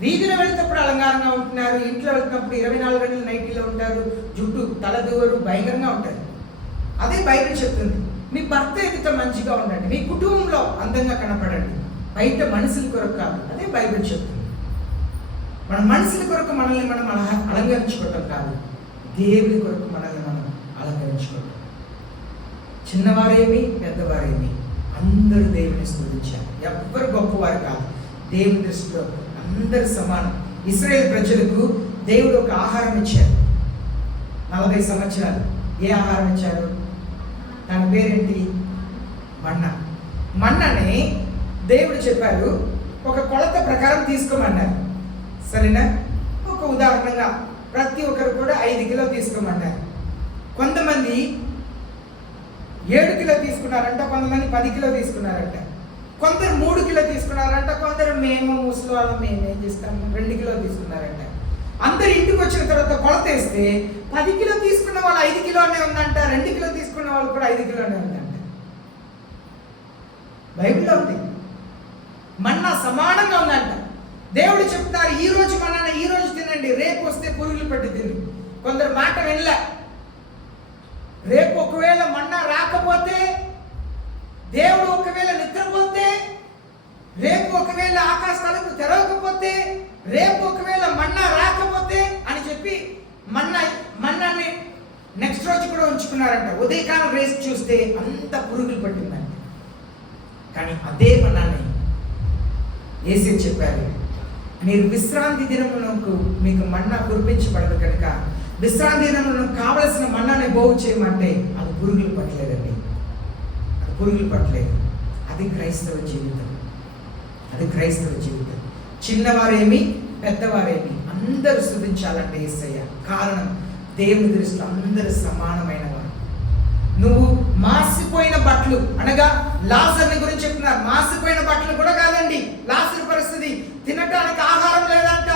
వీధిలో వెళ్తేప్పుడు అలంకారంగా ఉంటున్నారు, ఇంట్లో వెళ్తున్నప్పుడు 24 గంటలు నైటీలో ఉంటారు, జుట్టు తలదూవరు, భయంకరంగా ఉంటారు. అదే బైబిల్ చెప్తుంది. మీ భర్త ఎదుట మంచిగా ఉండండి, మీ కుటుంబంలో అందంగా కనపడండి, బయట మనుషుల కొరకు కాదు. అదే బైబిల్ చెప్తుంది. మన మనుషుల కొరకు మనల్ని మనం అలంకరించుకోవటం కాదు, దేవుని కొరకు మనల్ని మనం అలంకరించుకోవటం. చిన్నవారేమి పెద్దవారేమి అందరూ దేవుని స్తుతించారు. ఎవ్వరు గొప్పవారు కాదు, దేవుని దృష్టిలో అందరు సమానం. ఇశ్రాయేలు ప్రజలకు దేవుడు ఒక ఆహారం ఇచ్చారు 40 సంవత్సరాలు. ఏ ఆహారం ఇచ్చారు? దాని పేరేంటి? మన్నా. మన్నాని దేవుడు చెప్పారు ఒక కొలత ప్రకారం తీసుకోమన్నారు. సరేనా? ఒక ఉదాహరణగా ప్రతి ఒక్కరు కూడా 5 కిలో తీసుకోమన్నారు. కొంతమంది 7 కిలో తీసుకున్నారంట, కొంతమంది 10 కిలో తీసుకున్నారంట, కొందరు 3 కిలో తీసుకున్నారంట, కొందరు మేము ముసలి వాళ్ళం మేమేం చేస్తాము 2 కిలో తీసుకున్నారంట. అందరు ఇంటికి వచ్చిన తర్వాత కొలత వేస్తే 10 కిలో తీసుకున్న వాళ్ళు 5 కిలోనే ఉందంట, 2 కిలో తీసుకున్న వాళ్ళు కూడా 5 కిలోనే ఉందంట. బైబిల్లో ఉంది. మన్నా సమానంగా ఉందంట. దేవుడు చెప్తారు, ఈ రోజు మన్నా ఈ రోజు తినండి, రేపు వస్తే పురుగులు పెట్టి తిని. కొందరు మాట వినలే. రేపు ఒకవేళ మన్నా రాకపోతే, దేవుడు ఒకవేళ నిద్రపోతే, రేపు ఒకవేళ ఆకాశాలకు తెరవకపోతే, రేపు ఒకవేళ మన్నా రాకపోతే అని చెప్పి మన్నాన్ని నెక్స్ట్ రోజు కూడా ఉంచుకున్నారంట. ఉదయకాలం రేసి చూస్తే అంత పురుగులు పట్టిందంట. కానీ అదే మన్నాన్ని యేసే చెప్పారు, మీరు విశ్రాంతి దినమునకు మీకు మన్నా కురిపించబడదు కనుక విశ్రాంతి దినమునకు కావలసిన మన్నాన్ని బాగు చేయమంటే అది పురుగులు పట్టలేదండి, అది పురుగులు పట్టలేదు. అది క్రైస్తవ జీవితం, అది క్రైస్తవ జీవితం. చిన్నవారేమి పెద్దవారేమి అందరూ స్తుతించాలంటే యేసయ్య. కారణం, దేవుని దృష్టిలో అందరూ సమానమైన వారు. నువ్వు మాసిపోయిన బట్టలు అనగా లాజర్ని గురించి చెప్తున్నారు. మాసిపోయిన బట్టలు కూడా కాదండి. లాజర్ పరిస్థితి తినడానికి ఆహారం లేదంట,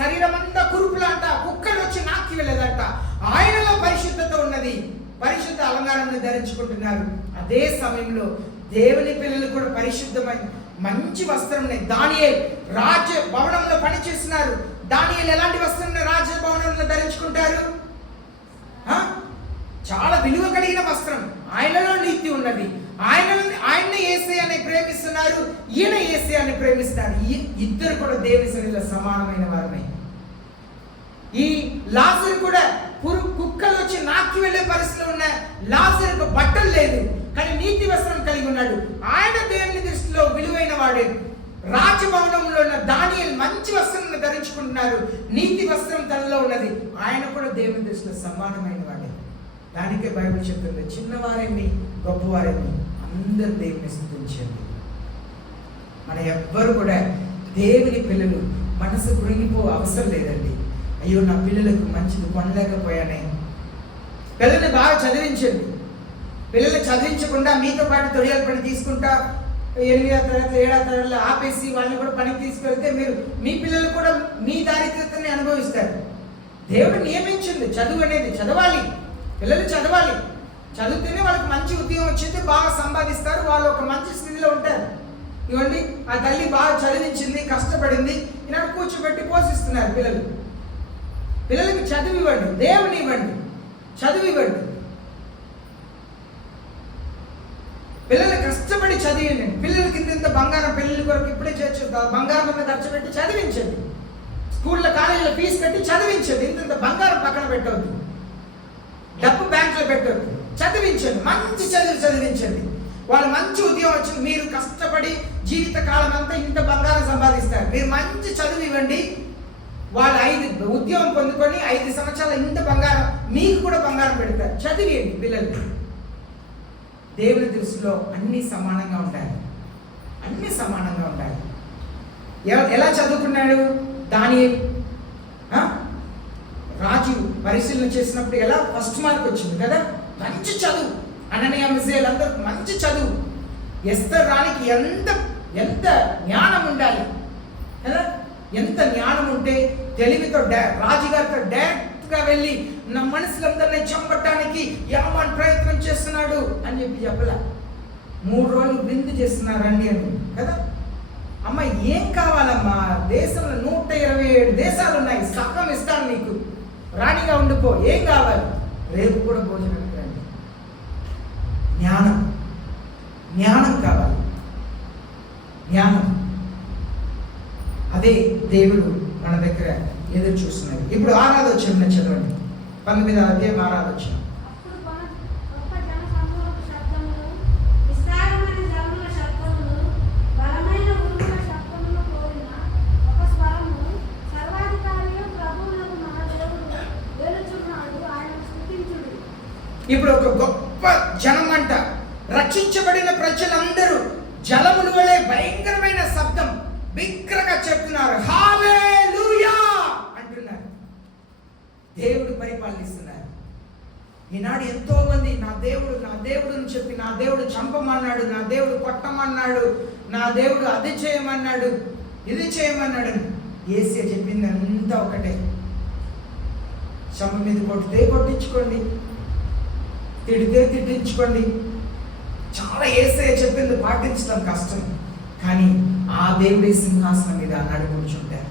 శరీరం అంతా కురుపులంట, కుక్కలు వచ్చి నాకి వెళ్ళదంట. ఆయనలో పరిశుద్ధత ఉన్నది, పరిశుద్ధ అలంకారాన్ని ధరించుకుంటున్నారు. అదే సమయంలో దేవుని పిల్లలు కూడా పరిశుద్ధమైన మంచి వస్త్రం. దానియేలు రాజ భవనంలో పనిచేస్తున్నారు. దానియేలు ఎలాంటి వస్త్రం రాజ భవనంలో ధరించుకుంటారు? చాలా విలువ కలిగిన వస్త్రం. ఆయనలో నీతి ఉన్నది. ఆయన యేసయ్యని ప్రేమిస్తున్నారు, ఈయన యేసయ్యని ప్రేమిస్తున్నారు. ఇద్దరు కూడా దేవుని సన్నిధిలో సమానమైన వారమే. ఈ లాజరు కూడా కుక్కలు వచ్చి నాకి వెళ్ళే పరిస్థితిలో ఉన్న లాజరుకు బట్టలు లేదు, కానీ నీతి వస్త్రం కలిగి ఉన్నాడు. ఆయన దేవుని దృష్టిలో విలువైన వాడే. రాజభవనంలో ఉన్న దానియేలు మంచి వస్త్రం ధరించుకుంటున్నారు, నీతి వస్త్రం తనలో ఉన్నది. ఆయన కూడా దేవుని దృష్టిలో సమానమైన వాడే. దానికే బైబిల్ చెప్తుంది, చిన్నవారేమి గొప్పవారేమి అందరూ దేవుని స్తుతించండి. మన ఎవ్వరు కూడా దేవుని పిల్లలు మనసు కృంగిపో అవసరం లేదండి. అయ్యో నా పిల్లలకు మంచిది కొనలేకపోయానే. పిల్లల్ని బాగా చదివించండి. పిల్లల్ని చదివించకుండా మీతో పాటు తొడియాల పని తీసుకుంటా 8వ తరగతి 7వ తరగతిలో ఆపేసి వాళ్ళని కూడా పనికి తీసుకెళ్తే మీరు మీ పిల్లలు కూడా మీ దారిద్ర్యతని అనుభవిస్తారు. దేవుడు నియమించింది చదువు అనేది, చదవాలి. పిల్లలు చదవాలి. చదివితేనే వాళ్ళకి మంచి ఉద్యోగం వచ్చింది, బాగా సంపాదిస్తారు, వాళ్ళు ఒక మంచి స్థితిలో ఉంటారు. ఇవ్వండి, ఆ తల్లి బాగా చదివించింది, కష్టపడింది, ఈనాడు కూర్చోబెట్టి పోషిస్తున్నారు పిల్లలు. పిల్లలకి చదువు ఇవ్వండి, దేవుని ఇవ్వండి, చదువు ఇవ్వండి. పిల్లలు కష్టపడి చదివండి. పిల్లలకి ఇంత బంగారం, పిల్లల కొరకు ఇప్పుడే చేయొచ్చు, బంగారం ఖర్చు పెట్టి చదివించండి. స్కూల్లో కాలేజీలో ఫీజు కట్టి చదివించండి. ఇంత బంగారం పక్కన పెట్టవద్దు, డబ్బు బ్యాంకులో పెట్టవద్దు. చదివించండి, మంచి చదువు చదివించండి. వాళ్ళు మంచి ఉద్యోగం వచ్చింది, మీరు కష్టపడి జీవిత కాలం అంతా ఇంత బంగారం సంపాదిస్తారు. మీరు మంచి చదువు ఇవ్వండి, వాళ్ళు 5 ఉద్యోగం పొందుకొని 5 సంవత్సరాల ఇంత బంగారం మీకు కూడా బంగారం పెడతారు. చదివేయండి పిల్లలు. దేవుని దృష్టిలో అన్ని సమానంగా ఉంటాయి, అన్ని సమానంగా ఉంటాయి. ఎలా చదువుకున్నాడు దానియేలు? రాజు పరిశీలన చేసినప్పుడు ఎలా ఫస్ట్ మార్క్ వచ్చింది కదా. మంచి చదువు. అననీయ మిషాయేలు అందరూ మంచి చదువు. ఎస్తర్ రాణికి ఎంత జ్ఞానం ఉండాలి కదా. ఎంత జ్ఞానం ఉంటే తెలివితో రాజుగారితో డైరెక్ట్గా వెళ్ళి నా మనుషులందరినీ చంపటానికి యామాన్ ప్రయత్నం చేస్తున్నాడు అని చెప్పలా. 3 రోజులు విందు చేస్తున్నారండి అని కదా. అమ్మ ఏం కావాలమ్మా, దేశంలో 127 దేశాలు ఉన్నాయి, సగం ఇస్తాను నీకు, రాణిగా ఉండిపో, ఏం కావాలి? రేపు కూడా భోజనం రండి. జ్ఞానం, జ్ఞానం కావాలి, జ్ఞానం. అదే దేవుడు మన దగ్గర ఎదురు చూస్తున్నారు. ఇప్పుడు 6వ వచనం చదవండి, 19వ అధ్యాయం 6వ వచనం. ఇప్పుడు ఒక గొప్ప జనం అంట, రక్షించబడిన ప్రజలందరూ జలముల వలె భయంకరమైన శబ్దం బిగ్గరగా చెప్తున్నారు, హల్లెలూయా అంటున్నారు. దేవుడు పరిపాలిస్తున్నారు. ఈనాడు ఎంతో మంది నా దేవుడు అని చెప్పి, నా దేవుడు చంపమన్నాడు, నా దేవుడు కొట్టమన్నాడు, నా దేవుడు అది చేయమన్నాడు, ఇది చేయమన్నాడు. యేసయ్య చెప్పింది అంతా ఒకటే. చంప మీద కొట్టితే కొట్టించుకోండి, తిడితే తిట్టించుకోండి. చాలా యేసయ్య చెప్పింది పాటించడం కష్టం, కానీ ఆ దేవుడి సింహాసనం మీద నడుపుకుంటుంటారు.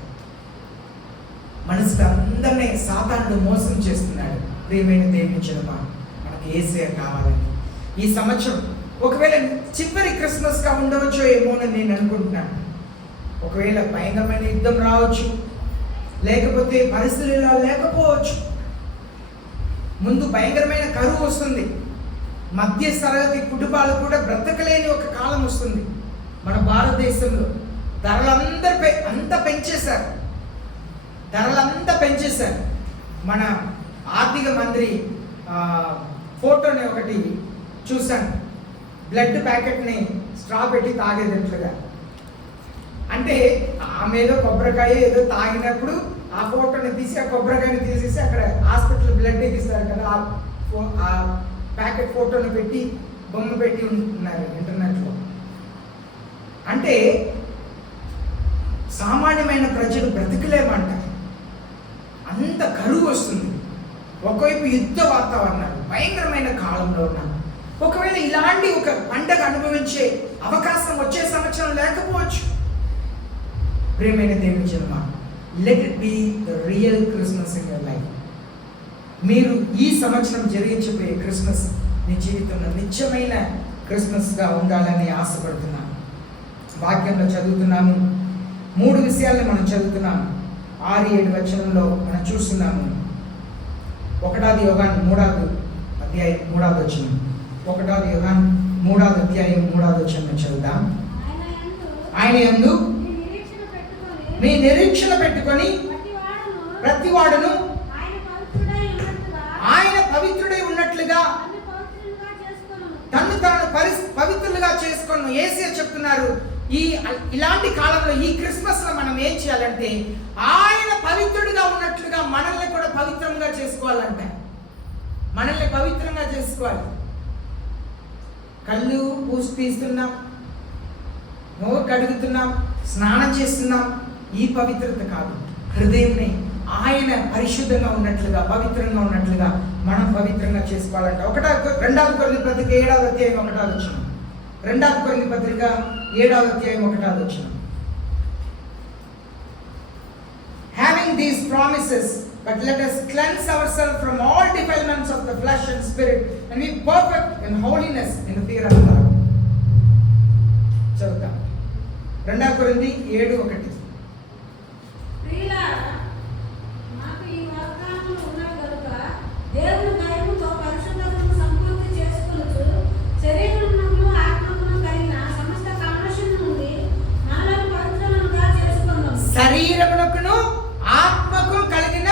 మనసుకు అందరినీ సాతానుడు మోసం చేస్తున్నాడు. ప్రియమైన దేవుని జనమా, మనకు యేసయ్య కావాలని ఈ సంవత్సరం ఒకవేళ చివరి క్రిస్మస్గా ఉండవచ్చో ఏమోనని నేను అనుకుంటున్నాను. ఒకవేళ భయంకరమైన యుద్ధం రావచ్చు, లేకపోతే పరిస్థితులు ఇలా లేకపోవచ్చు. ముందు భయంకరమైన కరువు వస్తుంది, మధ్య తరగతి కుటుంబాలు కూడా బ్రతకలేని ఒక కాలం వస్తుంది. మన భారతదేశంలో ధరలందరిపై అంతా పెంచేశారు. మన ఆర్థిక మంత్రి ఫోటోని ఒకటి చూశాను, బ్లడ్ ప్యాకెట్ని స్ట్రా పెట్టి తాగేటట్లుగా. అంటే ఆమె ఏదో కొబ్బరికాయ ఏదో తాగినప్పుడు ఆ ఫోటోని తీసి, ఆ కొబ్బరికాయని తీసేసి అక్కడ హాస్పిటల్ బ్లడ్ ఎక్కిస్తారు కదా, ఆ ప్యాకెట్ ఫోటోని పెట్టి బొమ్మ పెట్టి ఉంటున్నారు ఇంటర్నెట్లో. అంటే సామాన్యమైన ప్రజలు బ్రతకలేమంట. అంత కరువు వస్తుంది. ఒకవైపు యుద్ధ వాతావరణాలు, భయంకరమైన కాలంలో ఉన్నాం. ఒకవేళ ఇలాంటి ఒక పండగ అనుభవించే అవకాశం వచ్చే సంవత్సరం లేకపోవచ్చు. ప్రియమైన దేవుని జన్మ, let it be the real Christmas in your life. మీరు ఈ సంవత్సరం జరిగించబోయే క్రిస్మస్ మీ జీవితంలో నిత్యమైన క్రిస్మస్గా ఉండాలని ఆశపడుతున్నాను. వాక్యంలో చదువుతున్నాము, 3 విషయాలను మనం చదువుతున్నాము. 6-7 వచనంలో మనం చూస్తున్నాము. 1 యోహాను 3వ అధ్యాయం 3వ వచనం. 1 యోహాను 3వ అధ్యాయం 3వ వచనం చదువుదాం. ఆయన యందు మీ నిరీక్షణ పెట్టుకొని ప్రతివాడును ఆయన పవిత్రుడై ఉన్నట్లుగా తను తాను పవిత్రులుగా చేసుకొను. యేసయ్య చెప్తున్నారు, ఇలాంటి కాలంలో ఈ క్రిస్మస్ లో మనం ఏం చేయాలంటే ఆయన పవిత్రుడిగా ఉన్నట్లుగా మనల్ని కూడా పవిత్రంగా చేసుకోవాలంట. మనల్ని పవిత్రంగా చేసుకోవాలి. కళ్ళు పూసి తీస్తున్నాం, నోరు కడుగుతున్నాం, స్నానం చేస్తున్నాం, ఈ పవిత్రత కాదు. హృదయంని ఆయన పరిశుద్ధంగా ఉన్నట్లుగా, పవిత్రంగా ఉన్నట్లుగా మనం పవిత్రంగా చేసుకోవాలంట. 2 కొరింథీ పత్రిక 7వ అధ్యాయం 1వ వచనం. 2 కొరింథీ పత్రిక 7వ అధ్యాయం 1వ వచనం. Having these promises, but let us cleanse ourselves from all defilements of the flesh and spirit, and be perfect in holiness in the fear of God. చదువుతాం. 2 కొరింథీ 7:1. దేవుని దయముతో పరిశుద్ధతను సంపూర్తి చేసుకొనుచు శరీరమును ఆత్మను కలిగిన సమస్త కల్మషం నుండి మనలను పవిత్రులుగా చేసుకొందాం. శరీరమునకును ఆత్మకు కలిగిన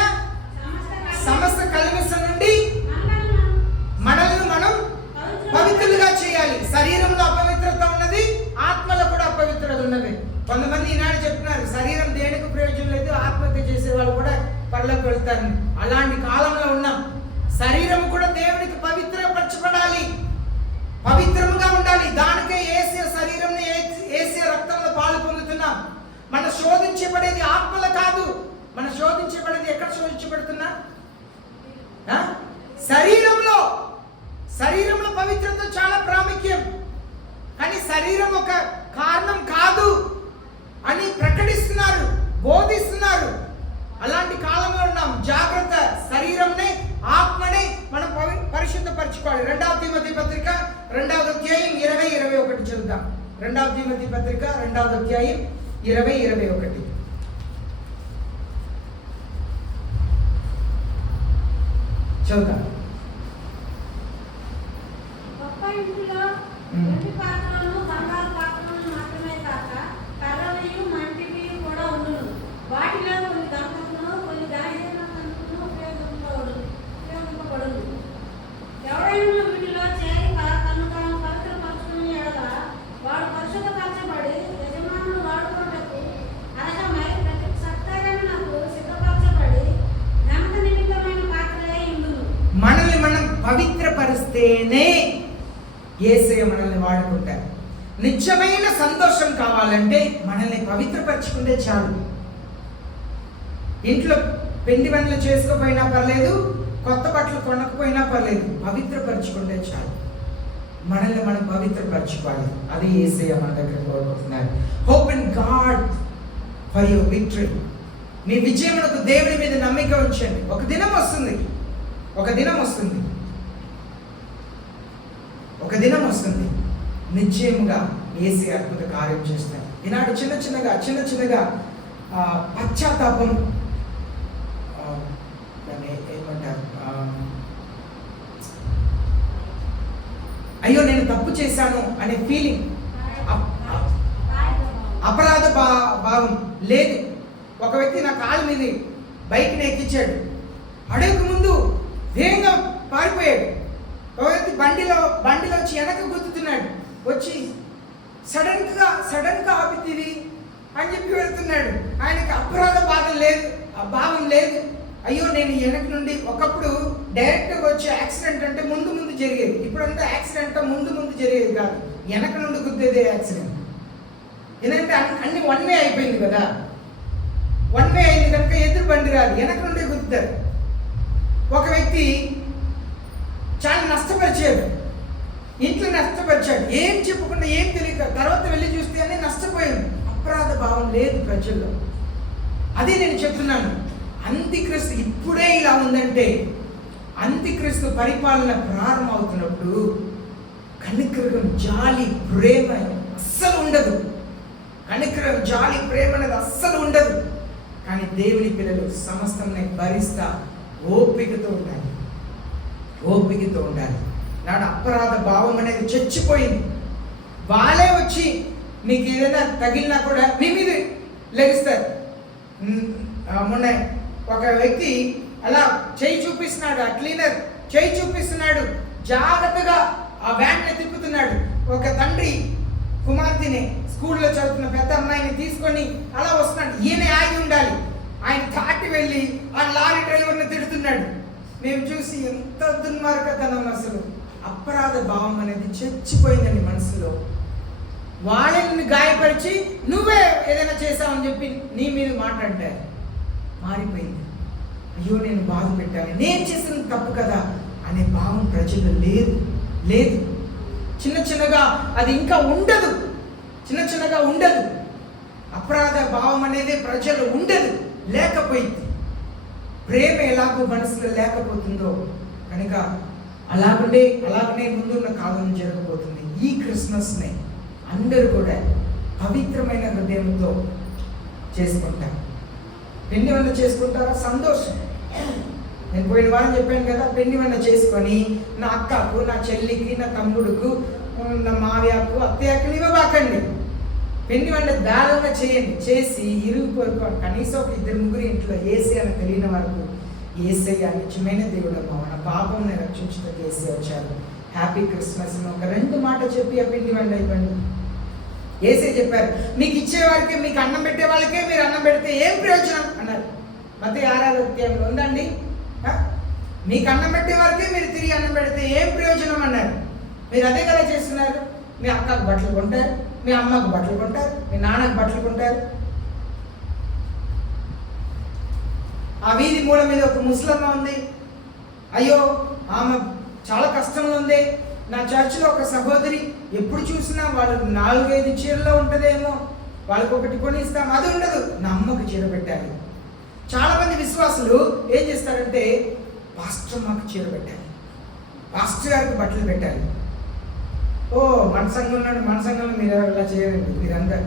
సమస్త కల్మషం నుండి మనల్ని మనం పవిత్రులుగా చేయాలి. శరీరంలో అపవిత్రత ఉన్నది, ఆత్మలో కూడా అపవిత్రత ఉన్నది. కొంతమంది ఈనాడు చెప్తున్నారు, శరీరం దేనికి ప్రయోజనం లేదు, ఆత్మహత్య చేసే వాళ్ళు కూడా పరలోకి వెళ్తారు. అలాంటి కాలంలో ఉన్నాం. శరీరం కూడా దేవునికి పవిత్రపరచబడాలి, పవిత్రముగా ఉండాలి. దానికే యేసయ్య శరీరంని, యేసయ్య రక్తంలో పాలు పొందుతున్నాం. మన శోధించబడేది ఆత్మలో కాదు, మన శోధించబడేది ఎక్కడ శోధించబడుతున్నా? శరీరంలో. శరీరంలో పవిత్రత చాలా ప్రాముఖ్యం, కానీ శరీరం ఒక కారణం కాదు అని ప్రకటిస్తున్నారు, బోధిస్తున్నారు. అలాంటి కాలంలో ఉన్నాం. జాగ్రత్త. శరీరంని, ఆత్మని మనం పరిశుద్ధపరచుకోవాలి. 2వ తిమోతి పత్రిక 2వ అధ్యాయం 20-21 చదువుదాం. 2వ తిమోతి పత్రిక 2వ అధ్యాయం 20-21 చదువుదాం. గొప్ప ఇంటిలో వెండి పాత్రలను, బంగారు పాత్రలను మాత్రమే కాక కర్రలు, మంటివి కూడా ఉండును. వాటిలో కొన్ని దంపతులను, కొన్ని దానిహీనతను ఉపయోగింపబడును. ఎవరైనా వీటిలో చేరి తను తాను పవిత్రపరచుకుని ఎడల వాడు పరిశుద్ధపరచబడి యజమానులు వాడుకోవటకు అర్హమై ప్రతి సత్కార్యమునకు సిద్ధపరచబడి ఘనత నిమిత్తమైన పాత్రలే ఉండును. మనల్ని మనం పవిత్రపరిస్తేనే యేసయ్య మనల్ని వాడుకుంటారు. నిత్యమైన సంతోషం కావాలంటే మనల్ని పవిత్రపరచుకుంటే చాలు. ఇంట్లో పిండి వంటలు చేసుకోపోయినా పర్లేదు, కొత్త బట్టలు కొనకపోయినా పర్లేదు, పవిత్రపరచుకుంటే చాలు. మనల్ని మనం పవిత్రపరచుకోవాలి. అది యేసయ్య మన దగ్గర కోరుకుంటున్నారు. Hope in God for your victory. మీ విజయమునకు దేవుని మీద నమ్మిక ఉంచండి. ఒక దినం వస్తుంది, ఒక దినం వస్తుంది, ఒక దినం వస్తుంది. నిశ్చయముగా యేసయ్య అద్భుత కార్యం చేస్తారు. ఈనాడు చిన్న చిన్నగా పశ్చాత్తాపం, ఏమంటారు, అయ్యో నేను తప్పు చేశాను అనే ఫీలింగ్, అపరాధ భావం లేదు. ఒక వ్యక్తి నా కాలు మీద బైక్ని ఎక్కించాడు, అడగక ముందు వేగంగా పారిపోయాడు. ఒక వ్యక్తి బండిలో వచ్చి వెనక గుర్తుతున్నాడు, వచ్చి సడన్గా ఆపితివి అని చెప్పి వెళ్తున్నాడు. ఆయనకి అపరాధ భావం లేదు. అయ్యో నేను వెనక నుండి, ఒకప్పుడు డైరెక్ట్గా వచ్చి యాక్సిడెంట్ అంటే ముందు జరిగేది. ఇప్పుడంతా యాక్సిడెంట్ ముందు జరిగేది కాదు, వెనక నుండి గుద్దేదే యాక్సిడెంట్. ఎందుకంటే అన్ని 1 వే అయిపోయింది కదా, 1 వే అయింది కనుక ఎదురు బండి రాదు, వెనక నుండి చెప్తారు. ఒక వ్యక్తి చాలా నష్టపరిచాడు, ఇంట్లో నష్టపరిచాడు, ఏం చెప్పకుండా ఏం తెలియక తర్వాత వెళ్ళి చూస్తే అన్నీ నష్టపోయాడు. అపరాధ భావం లేదు ప్రజల్లో. అదే నేను చెప్తున్నాను, అంత్యక్రీస్తు ఇప్పుడే ఇలా ఉందంటే అంత్యక్రీస్తు పరిపాలన ప్రారంభం అవుతున్నప్పుడు కనికరం, జాలి, ప్రేమ అస్సలు ఉండదు. కనికరం, జాలి, ప్రేమ అనేది అస్సలు ఉండదు. కానీ దేవుని పిల్లలు సమస్తాన్ని భరిస్తా ఓపికతో ఉండాలి, ఓపికతో ఉండాలి. నాడు అపరాధ భావం అనేది చచ్చిపోయింది. వాళ్ళే వచ్చి మీకు ఏదైనా తగిలినా కూడా మీ మీద లెగిస్తారు. మొన్న ఒక వ్యక్తి అలా చేయి చూపిస్తున్నాడు, ఆ క్లీనర్ చేయి చూపిస్తున్నాడు, జాగ్రత్తగా ఆ వ్యాన్ని తిప్పుతున్నాడు. ఒక తండ్రి కుమార్తెని, స్కూల్లో చదువుతున్న పెద్ద అమ్మాయిని తీసుకొని అలా వస్తున్నాడు. ఈయన ఆగి ఉండాలి, ఆయన దాటి వెళ్ళి ఆ లారీ డ్రైవర్ని తిడుతున్నాడు. మేము చూసి ఎంత దుర్మార్గతనం, అసలు అపరాధ భావం అనేది చచ్చిపోయిందండి మనసులో. వాళ్ళని గాయపరిచి నువ్వే ఏదైనా చేసావని చెప్పి నీ మీద మాట్లాడారు. మారిపోయింది. అయ్యో నేను బాధ పెట్టాను, నేను చేసిన తప్పు కదా అనే భావం ప్రజలు లేదు. చిన్న చిన్నగా అది ఇంకా ఉండదు, చిన్న చిన్నగా ఉండదు. అపరాధ భావం అనేది ప్రజలు ఉండదు, లేకపోయింది. ప్రేమ ఎలాగో మనసులో లేకపోతుందో కనుక అలాగనే ముందున్న కాలం జరగబోతుంది. ఈ క్రిస్మస్ని అందరూ కూడా పవిత్రమైన హృదయంతో చేసుకుంటారు. పిండి వంట చేసుకుంటారా? సంతోషం. నేను పోయిన వారం చెప్పాను కదా, పిండి వంట చేసుకొని నా అక్కకు, నా చెల్లికి, నా తమ్ముడుకు, నా మావయ్యకు, అత్తయ్యకు ఇవ్వబాకండి. పిండి వంట దారుణంగా చేయండి. చేసి ఇరుగు పొరుగు కనీసం ఒక 2-3 ఇంట్లో ఏసీ అని తెలియని వరకు ఏసయ్య నిజమైన దేవుడు అమ్మ, మన పాపంని రక్షించడానికి ఏసీ వచ్చారు. హ్యాపీ క్రిస్మస్ అని ఒక 2 మాట చెప్పి ఆ పిండి వంట ఇవ్వండి. ఏసే చెప్పారు, మీకు ఇచ్చేవారికే, మీకు అన్నం పెట్టే వాళ్ళకే మీరు అన్నం పెడితే ఏం ప్రయోజనం అన్నారు. మత్తయి 6వ అధ్యాయంలో ఉందండి. మీకు అన్నం పెట్టే వారికే మీరు తిరిగి అన్నం పెడితే ఏం ప్రయోజనం అన్నారు. మీరు అదే కదా చేస్తున్నారు. మీ అక్కకు బట్టలు కొంటారు, మీ అమ్మకు బట్టలు కొంటారు, మీ నాన్నకు బట్టలు కొంటారు. ఆ వీధి మూల మీద ఒక ముసలమ్మ ఉంది, అయ్యో ఆమె చాలా కష్టంలో ఉంది. నా చర్చిలో ఒక సహోదరి, ఎప్పుడు చూసినా వాళ్ళకు 4-5 చీరలో ఉంటుందేమో, వాళ్ళకి ఒకటి కొనిస్తాం, అది ఉండదు. నా అమ్మకు చీర పెట్టాలి. చాలామంది విశ్వాసులు ఏం చేస్తారంటే, పాస్టర్ మాకు చీర పెట్టాలి, పాస్టర్ గారికి బట్టలు పెట్టాలి. ఓ మన సంఘం ఉన్నాడు, మన సంఘంలో మీరు ఎవరు ఇలా చేయండి, మీరంతా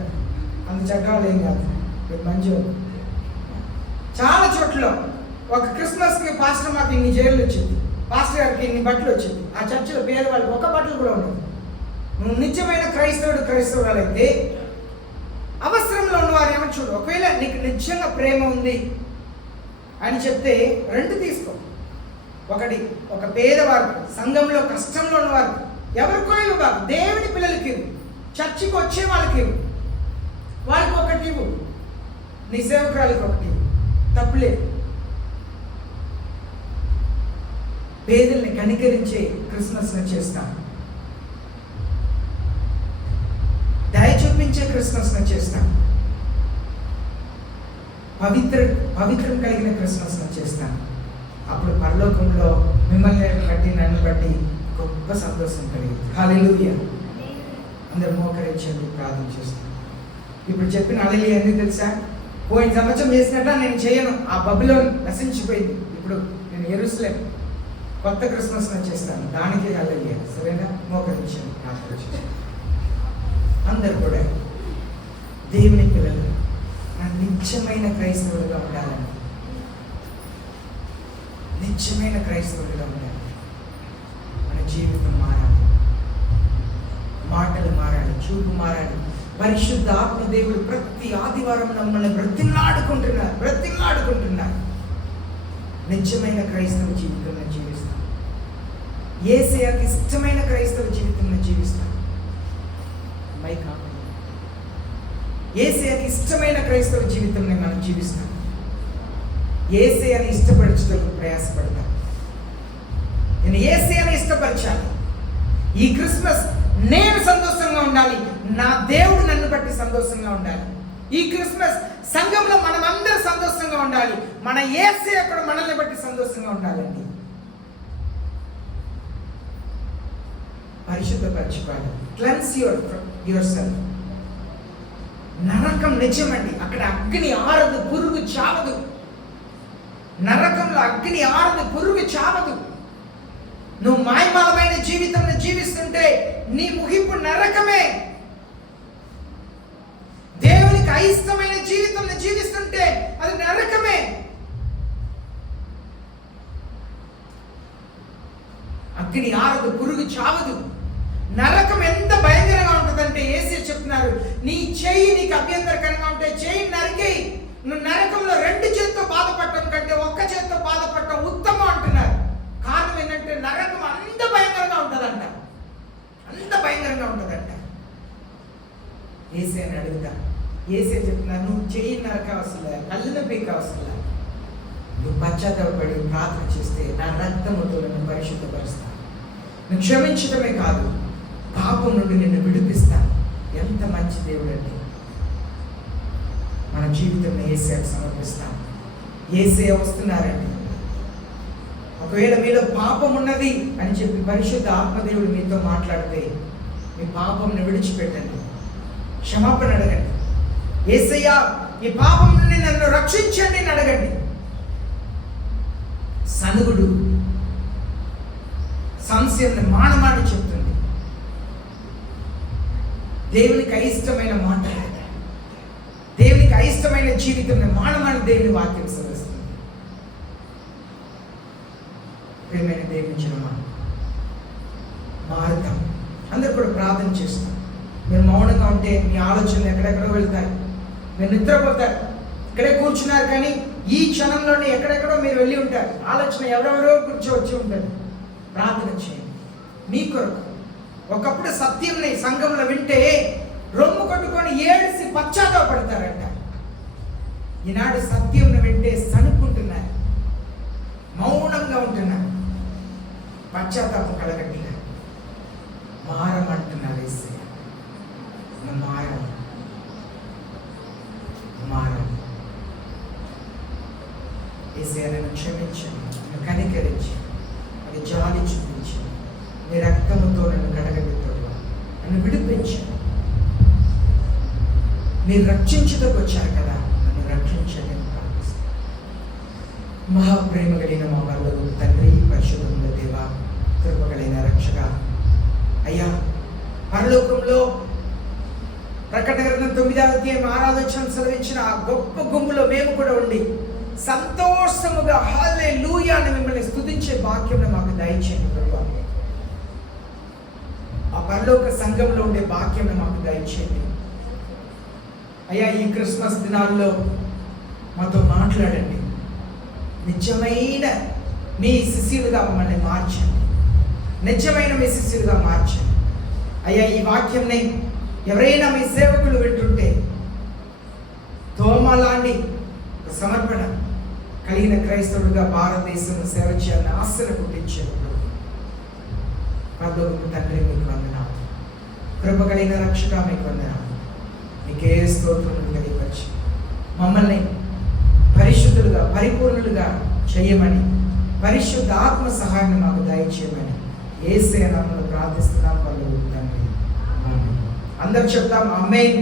అంత చక్కగా ఏం కాదు, మీరు మంచి. చాలా చోట్ల ఒక క్రిస్మస్కి పాస్టర్ మాకు ఇన్ని చీరలు వచ్చింది, పాస్టర్ గారికి ఇన్ని బట్టలు వచ్చింది. ఆ చర్చిలో పేదవాళ్ళకి ఒక బట్టలు కూడా ఉండదు. నువ్వు నిజమైన క్రైస్తవురాలైతే అవసరంలో ఉన్నవారు ఏమని చూడు. ఒకవేళ నీకు నిజంగా ప్రేమ ఉంది అని చెప్తే 2 తీసుకో. ఒకటి ఒక పేదవారు, సంఘంలో కష్టంలో ఉన్నవారు, ఎవరికో ఇవ్వబాకు. దేవుని పిల్లలకి ఇవ్వు, చర్చికి వచ్చే వాళ్ళకి ఇవ్వు, వాళ్ళకి ఒకటి ఇవ్వు, నీ సేవకురాలకి ఒకటి ఇవ్వు, తప్పులేదు. పేదల్ని కనికరించే క్రిస్మస్ని చేస్తాం, దయ చూపించే క్రిస్మస్ని చేస్తాం, పవిత్రం కలిగిన క్రిస్మస్ని చేస్తాం. అప్పుడు పరలోకంలో మిమ్మల్ని బట్టి, నన్ను బట్టి గొప్ప సంతోషం కలిగింది. హల్లెలూయా. అందరూ మోకరించండి, ప్రార్థన చేస్తాం. ఇప్పుడు చెప్పిన హల్లెలూయా ఎందుకు తెలుసా? పోయిన సంవత్సరం చేసినట్టు నేను చేయను, ఆ బబులోన్ నశించిపోయింది. ఇప్పుడు నేను యెరూషలేం కొత్త క్రిస్మస్ చేస్తాను, దానికి హల్లెలూయా. సరేనా? మోకరించండి, ప్రార్థన చేస్తాం. అందరు కూడా దేవుని పిల్లలు నిత్యమైన క్రైస్తవులుగా ఉండాలని, నిత్యమైన క్రైస్తవులుగా ఉండాలి. మన జీవితం మారాలి, మాటలు మారాలి, చూపు మారాలి. పరిశుద్ధ ఆత్మ దేవుడు ప్రతి ఆదివారం మమ్మల్ని బ్రతిమలాడుకుంటున్నారు. నిజమైన క్రైస్తవ జీవితంలో జీవిస్తాం, యేసయ్యకి ఇష్టమైన క్రైస్తవ జీవితంలో జీవిస్తాం. యేసయ్యకి ఇష్టమైన క్రైస్తవ జీవితంలో మనం జీవిస్తాం. యేసయ్యని ఇష్టపరచడానికి ప్రయాసపడతాం. నేను యేసయ్యని ఇష్టపరచాలి. ఈ క్రిస్మస్ నేను సంతోషంగా ఉండాలి, నా దేవుడు నన్ను బట్టి సంతోషంగా ఉండాలి. ఈ క్రిస్మస్ సంఘంలో మనం అందరూ సంతోషంగా ఉండాలి. మన యేసయ్య కూడా మనల్ని బట్టి సంతోషంగా ఉండాలండి. పరిశుద్ధపరచుకోవాలి. Cleanse yourself. నరకం నిజమండి. అక్కడ అగ్ని ఆరదు, పురుగు చావదు. నరకంలో అగ్ని ఆరదు, పురుగు చావదు. నువ్వు మాయమాలమైన జీవితం జీవిస్తుంటే నీ ముగింపు నరకమే. దేవునికి అయిష్టమైన జీవితం జీవిస్తుంటే అది నరకమే. అగ్ని ఆరదు, పురుగు చావదు. నరకం ఎంత భయంకరంగా ఉంటుందంటే యేసు చెప్తున్నారు, నీ చెయ్యి నీకు అభ్యంతరకరంగా ఉంటే చెయ్యి నరికేయి. నువ్వు నరకంలో 2 చేతితో బాధపడటం కంటే 1 చేతితో బాధపడటం ఉత్తమం అంటున్నారు. కారణం ఏంటంటే నరకం అంత భయంకరంగా ఉంటుందంట, అంత భయంకరంగా ఉంటుందంట. యేసే అని అడుగుతా. యేసే చెప్తున్నారు, నువ్వు చెయ్యి నరకవసలే, కళ్ళు పీకవసలే, నువ్వు పశ్చాత్తాపడి ప్రార్థన చేస్తే నా రక్తముతో నిన్ను పరిశుద్ధపరుస్తాను. నువ్వు క్షమించడమే కాదు, పాపం నుండి నిన్ను విడిపిస్తాను. ఎంత మంచి దేవుడు అండి. మన జీవితంలో యేసయ్యకు సమర్పిస్తాం. యేసయ్య వస్తున్నారండి. ఒకవేళ మీలో పాపం ఉన్నది అని చెప్పి పరిశుద్ధ ఆత్మదేవుడు మీతో మాట్లాడితే మీ పాపంను విడిచిపెట్టండి, క్షమాపణ అడగండి. యేసయ్య ఈ పాపం నుండి నన్ను రక్షించండి అని అడగండి. సనుగుడు సంశయాన్ని మానమాని చెప్తుంది. దేవునికి అయిష్టమైన మాట, దేవునికి అయిష్టమైన జీవితం మానమాని దేవుని వాక్యం సదస్తుంది. ప్రియమైన దేవుని జనమా, మారుతాం. అందరూ కూడా ప్రార్థన చేస్తాం. మీరు మౌనంగా ఉంటే మీ ఆలోచనలు ఎక్కడెక్కడో వెళ్తాయి, మీరు నిద్రపోతారు. ఇక్కడే కూర్చున్నారు కానీ ఈ క్షణంలోనే ఎక్కడెక్కడో మీరు వెళ్ళి ఉంటారు. ఆలోచన ఎవరెవరో కూర్చోవచ్చి ఉంటారు. ప్రార్థన చేయండి మీ కొరకు. ఒకప్పుడు సత్యంని సంఘంలో వింటే రొమ్ము కొట్టుకొని ఏడిసి పశ్చాత్తాపడతారంట. ఈనాడు సత్యంను వింటే సనుక్కుంటున్నారు, మౌనంగా ఉంటున్నారు, పశ్చాత్తాపం కలగట్లేదు. మారమంటున్నారు యేసయ్య. మారాలి, మారాలి. యేసయ్య నన్ను క్షమించండి, నన్ను కనికరించి, అది జాలి చూపించండి. నీ రక్తముతో నన్ను కడగబెట్టుగా నన్ను విడిపించండి. మీరు రక్షించుటకు వచ్చారు కదా, నన్ను రక్షించండి అని ప్రార్థిస్తాను. మహాప్రేమ కలిగిన మా వరదలు తండ్రి, పరిశుద్ధముల దేవ, కృపగలిగిన రక్షక అయ్యా, పరలోకంలో ప్రకటన గ్రంథం 9వ అధ్యాయం 6వ వచనం సెలవించిన ఆ గొప్ప గుంపులో మేము కూడా ఉండి సంతోషముగా హల్లెలూయా అని మిమ్మల్ని స్తుతించే భాగ్యం మాకు దయచేయండి ప్రభువా. ఆ పరలోక సంఘంలో ఉండే భాగ్యం మాకు దయచేయండి అయ్యా. ఈ క్రిస్మస్ దినాల్లో మాతో మాట్లాడండి. నిజమైన మీ శిష్యులుగా మమ్మల్ని మార్చండి, నిజమైన మీ శిష్యులుగా మార్చండి అయ్యా. ఈ వాక్యంని ఎవరైనా మీ సేవకులు వింటుంటే తోమలాంటి సమర్పణ కలిగిన క్రైస్తవుడిగా భారతదేశం సేవ చేయాలని ఆశను పుట్టించారు. పరలోకపు తండ్రి మీకు వందనాలు, కృప కలిగిన రక్షక మీకు వందనాలు. మీకే స్తోత్రములు తెలియపరిచి మమ్మల్ని పరిశుద్ధులుగా పరిపూర్ణులుగా చేయమని, పరిశుద్ధ ఆత్మ సహాయాన్ని మాకు దయచేయమని యేసయ్య నామములో ప్రార్థిస్తున్నాం పరలోకపు తండ్రి. అందరూ చెప్తాం ఆమేన్.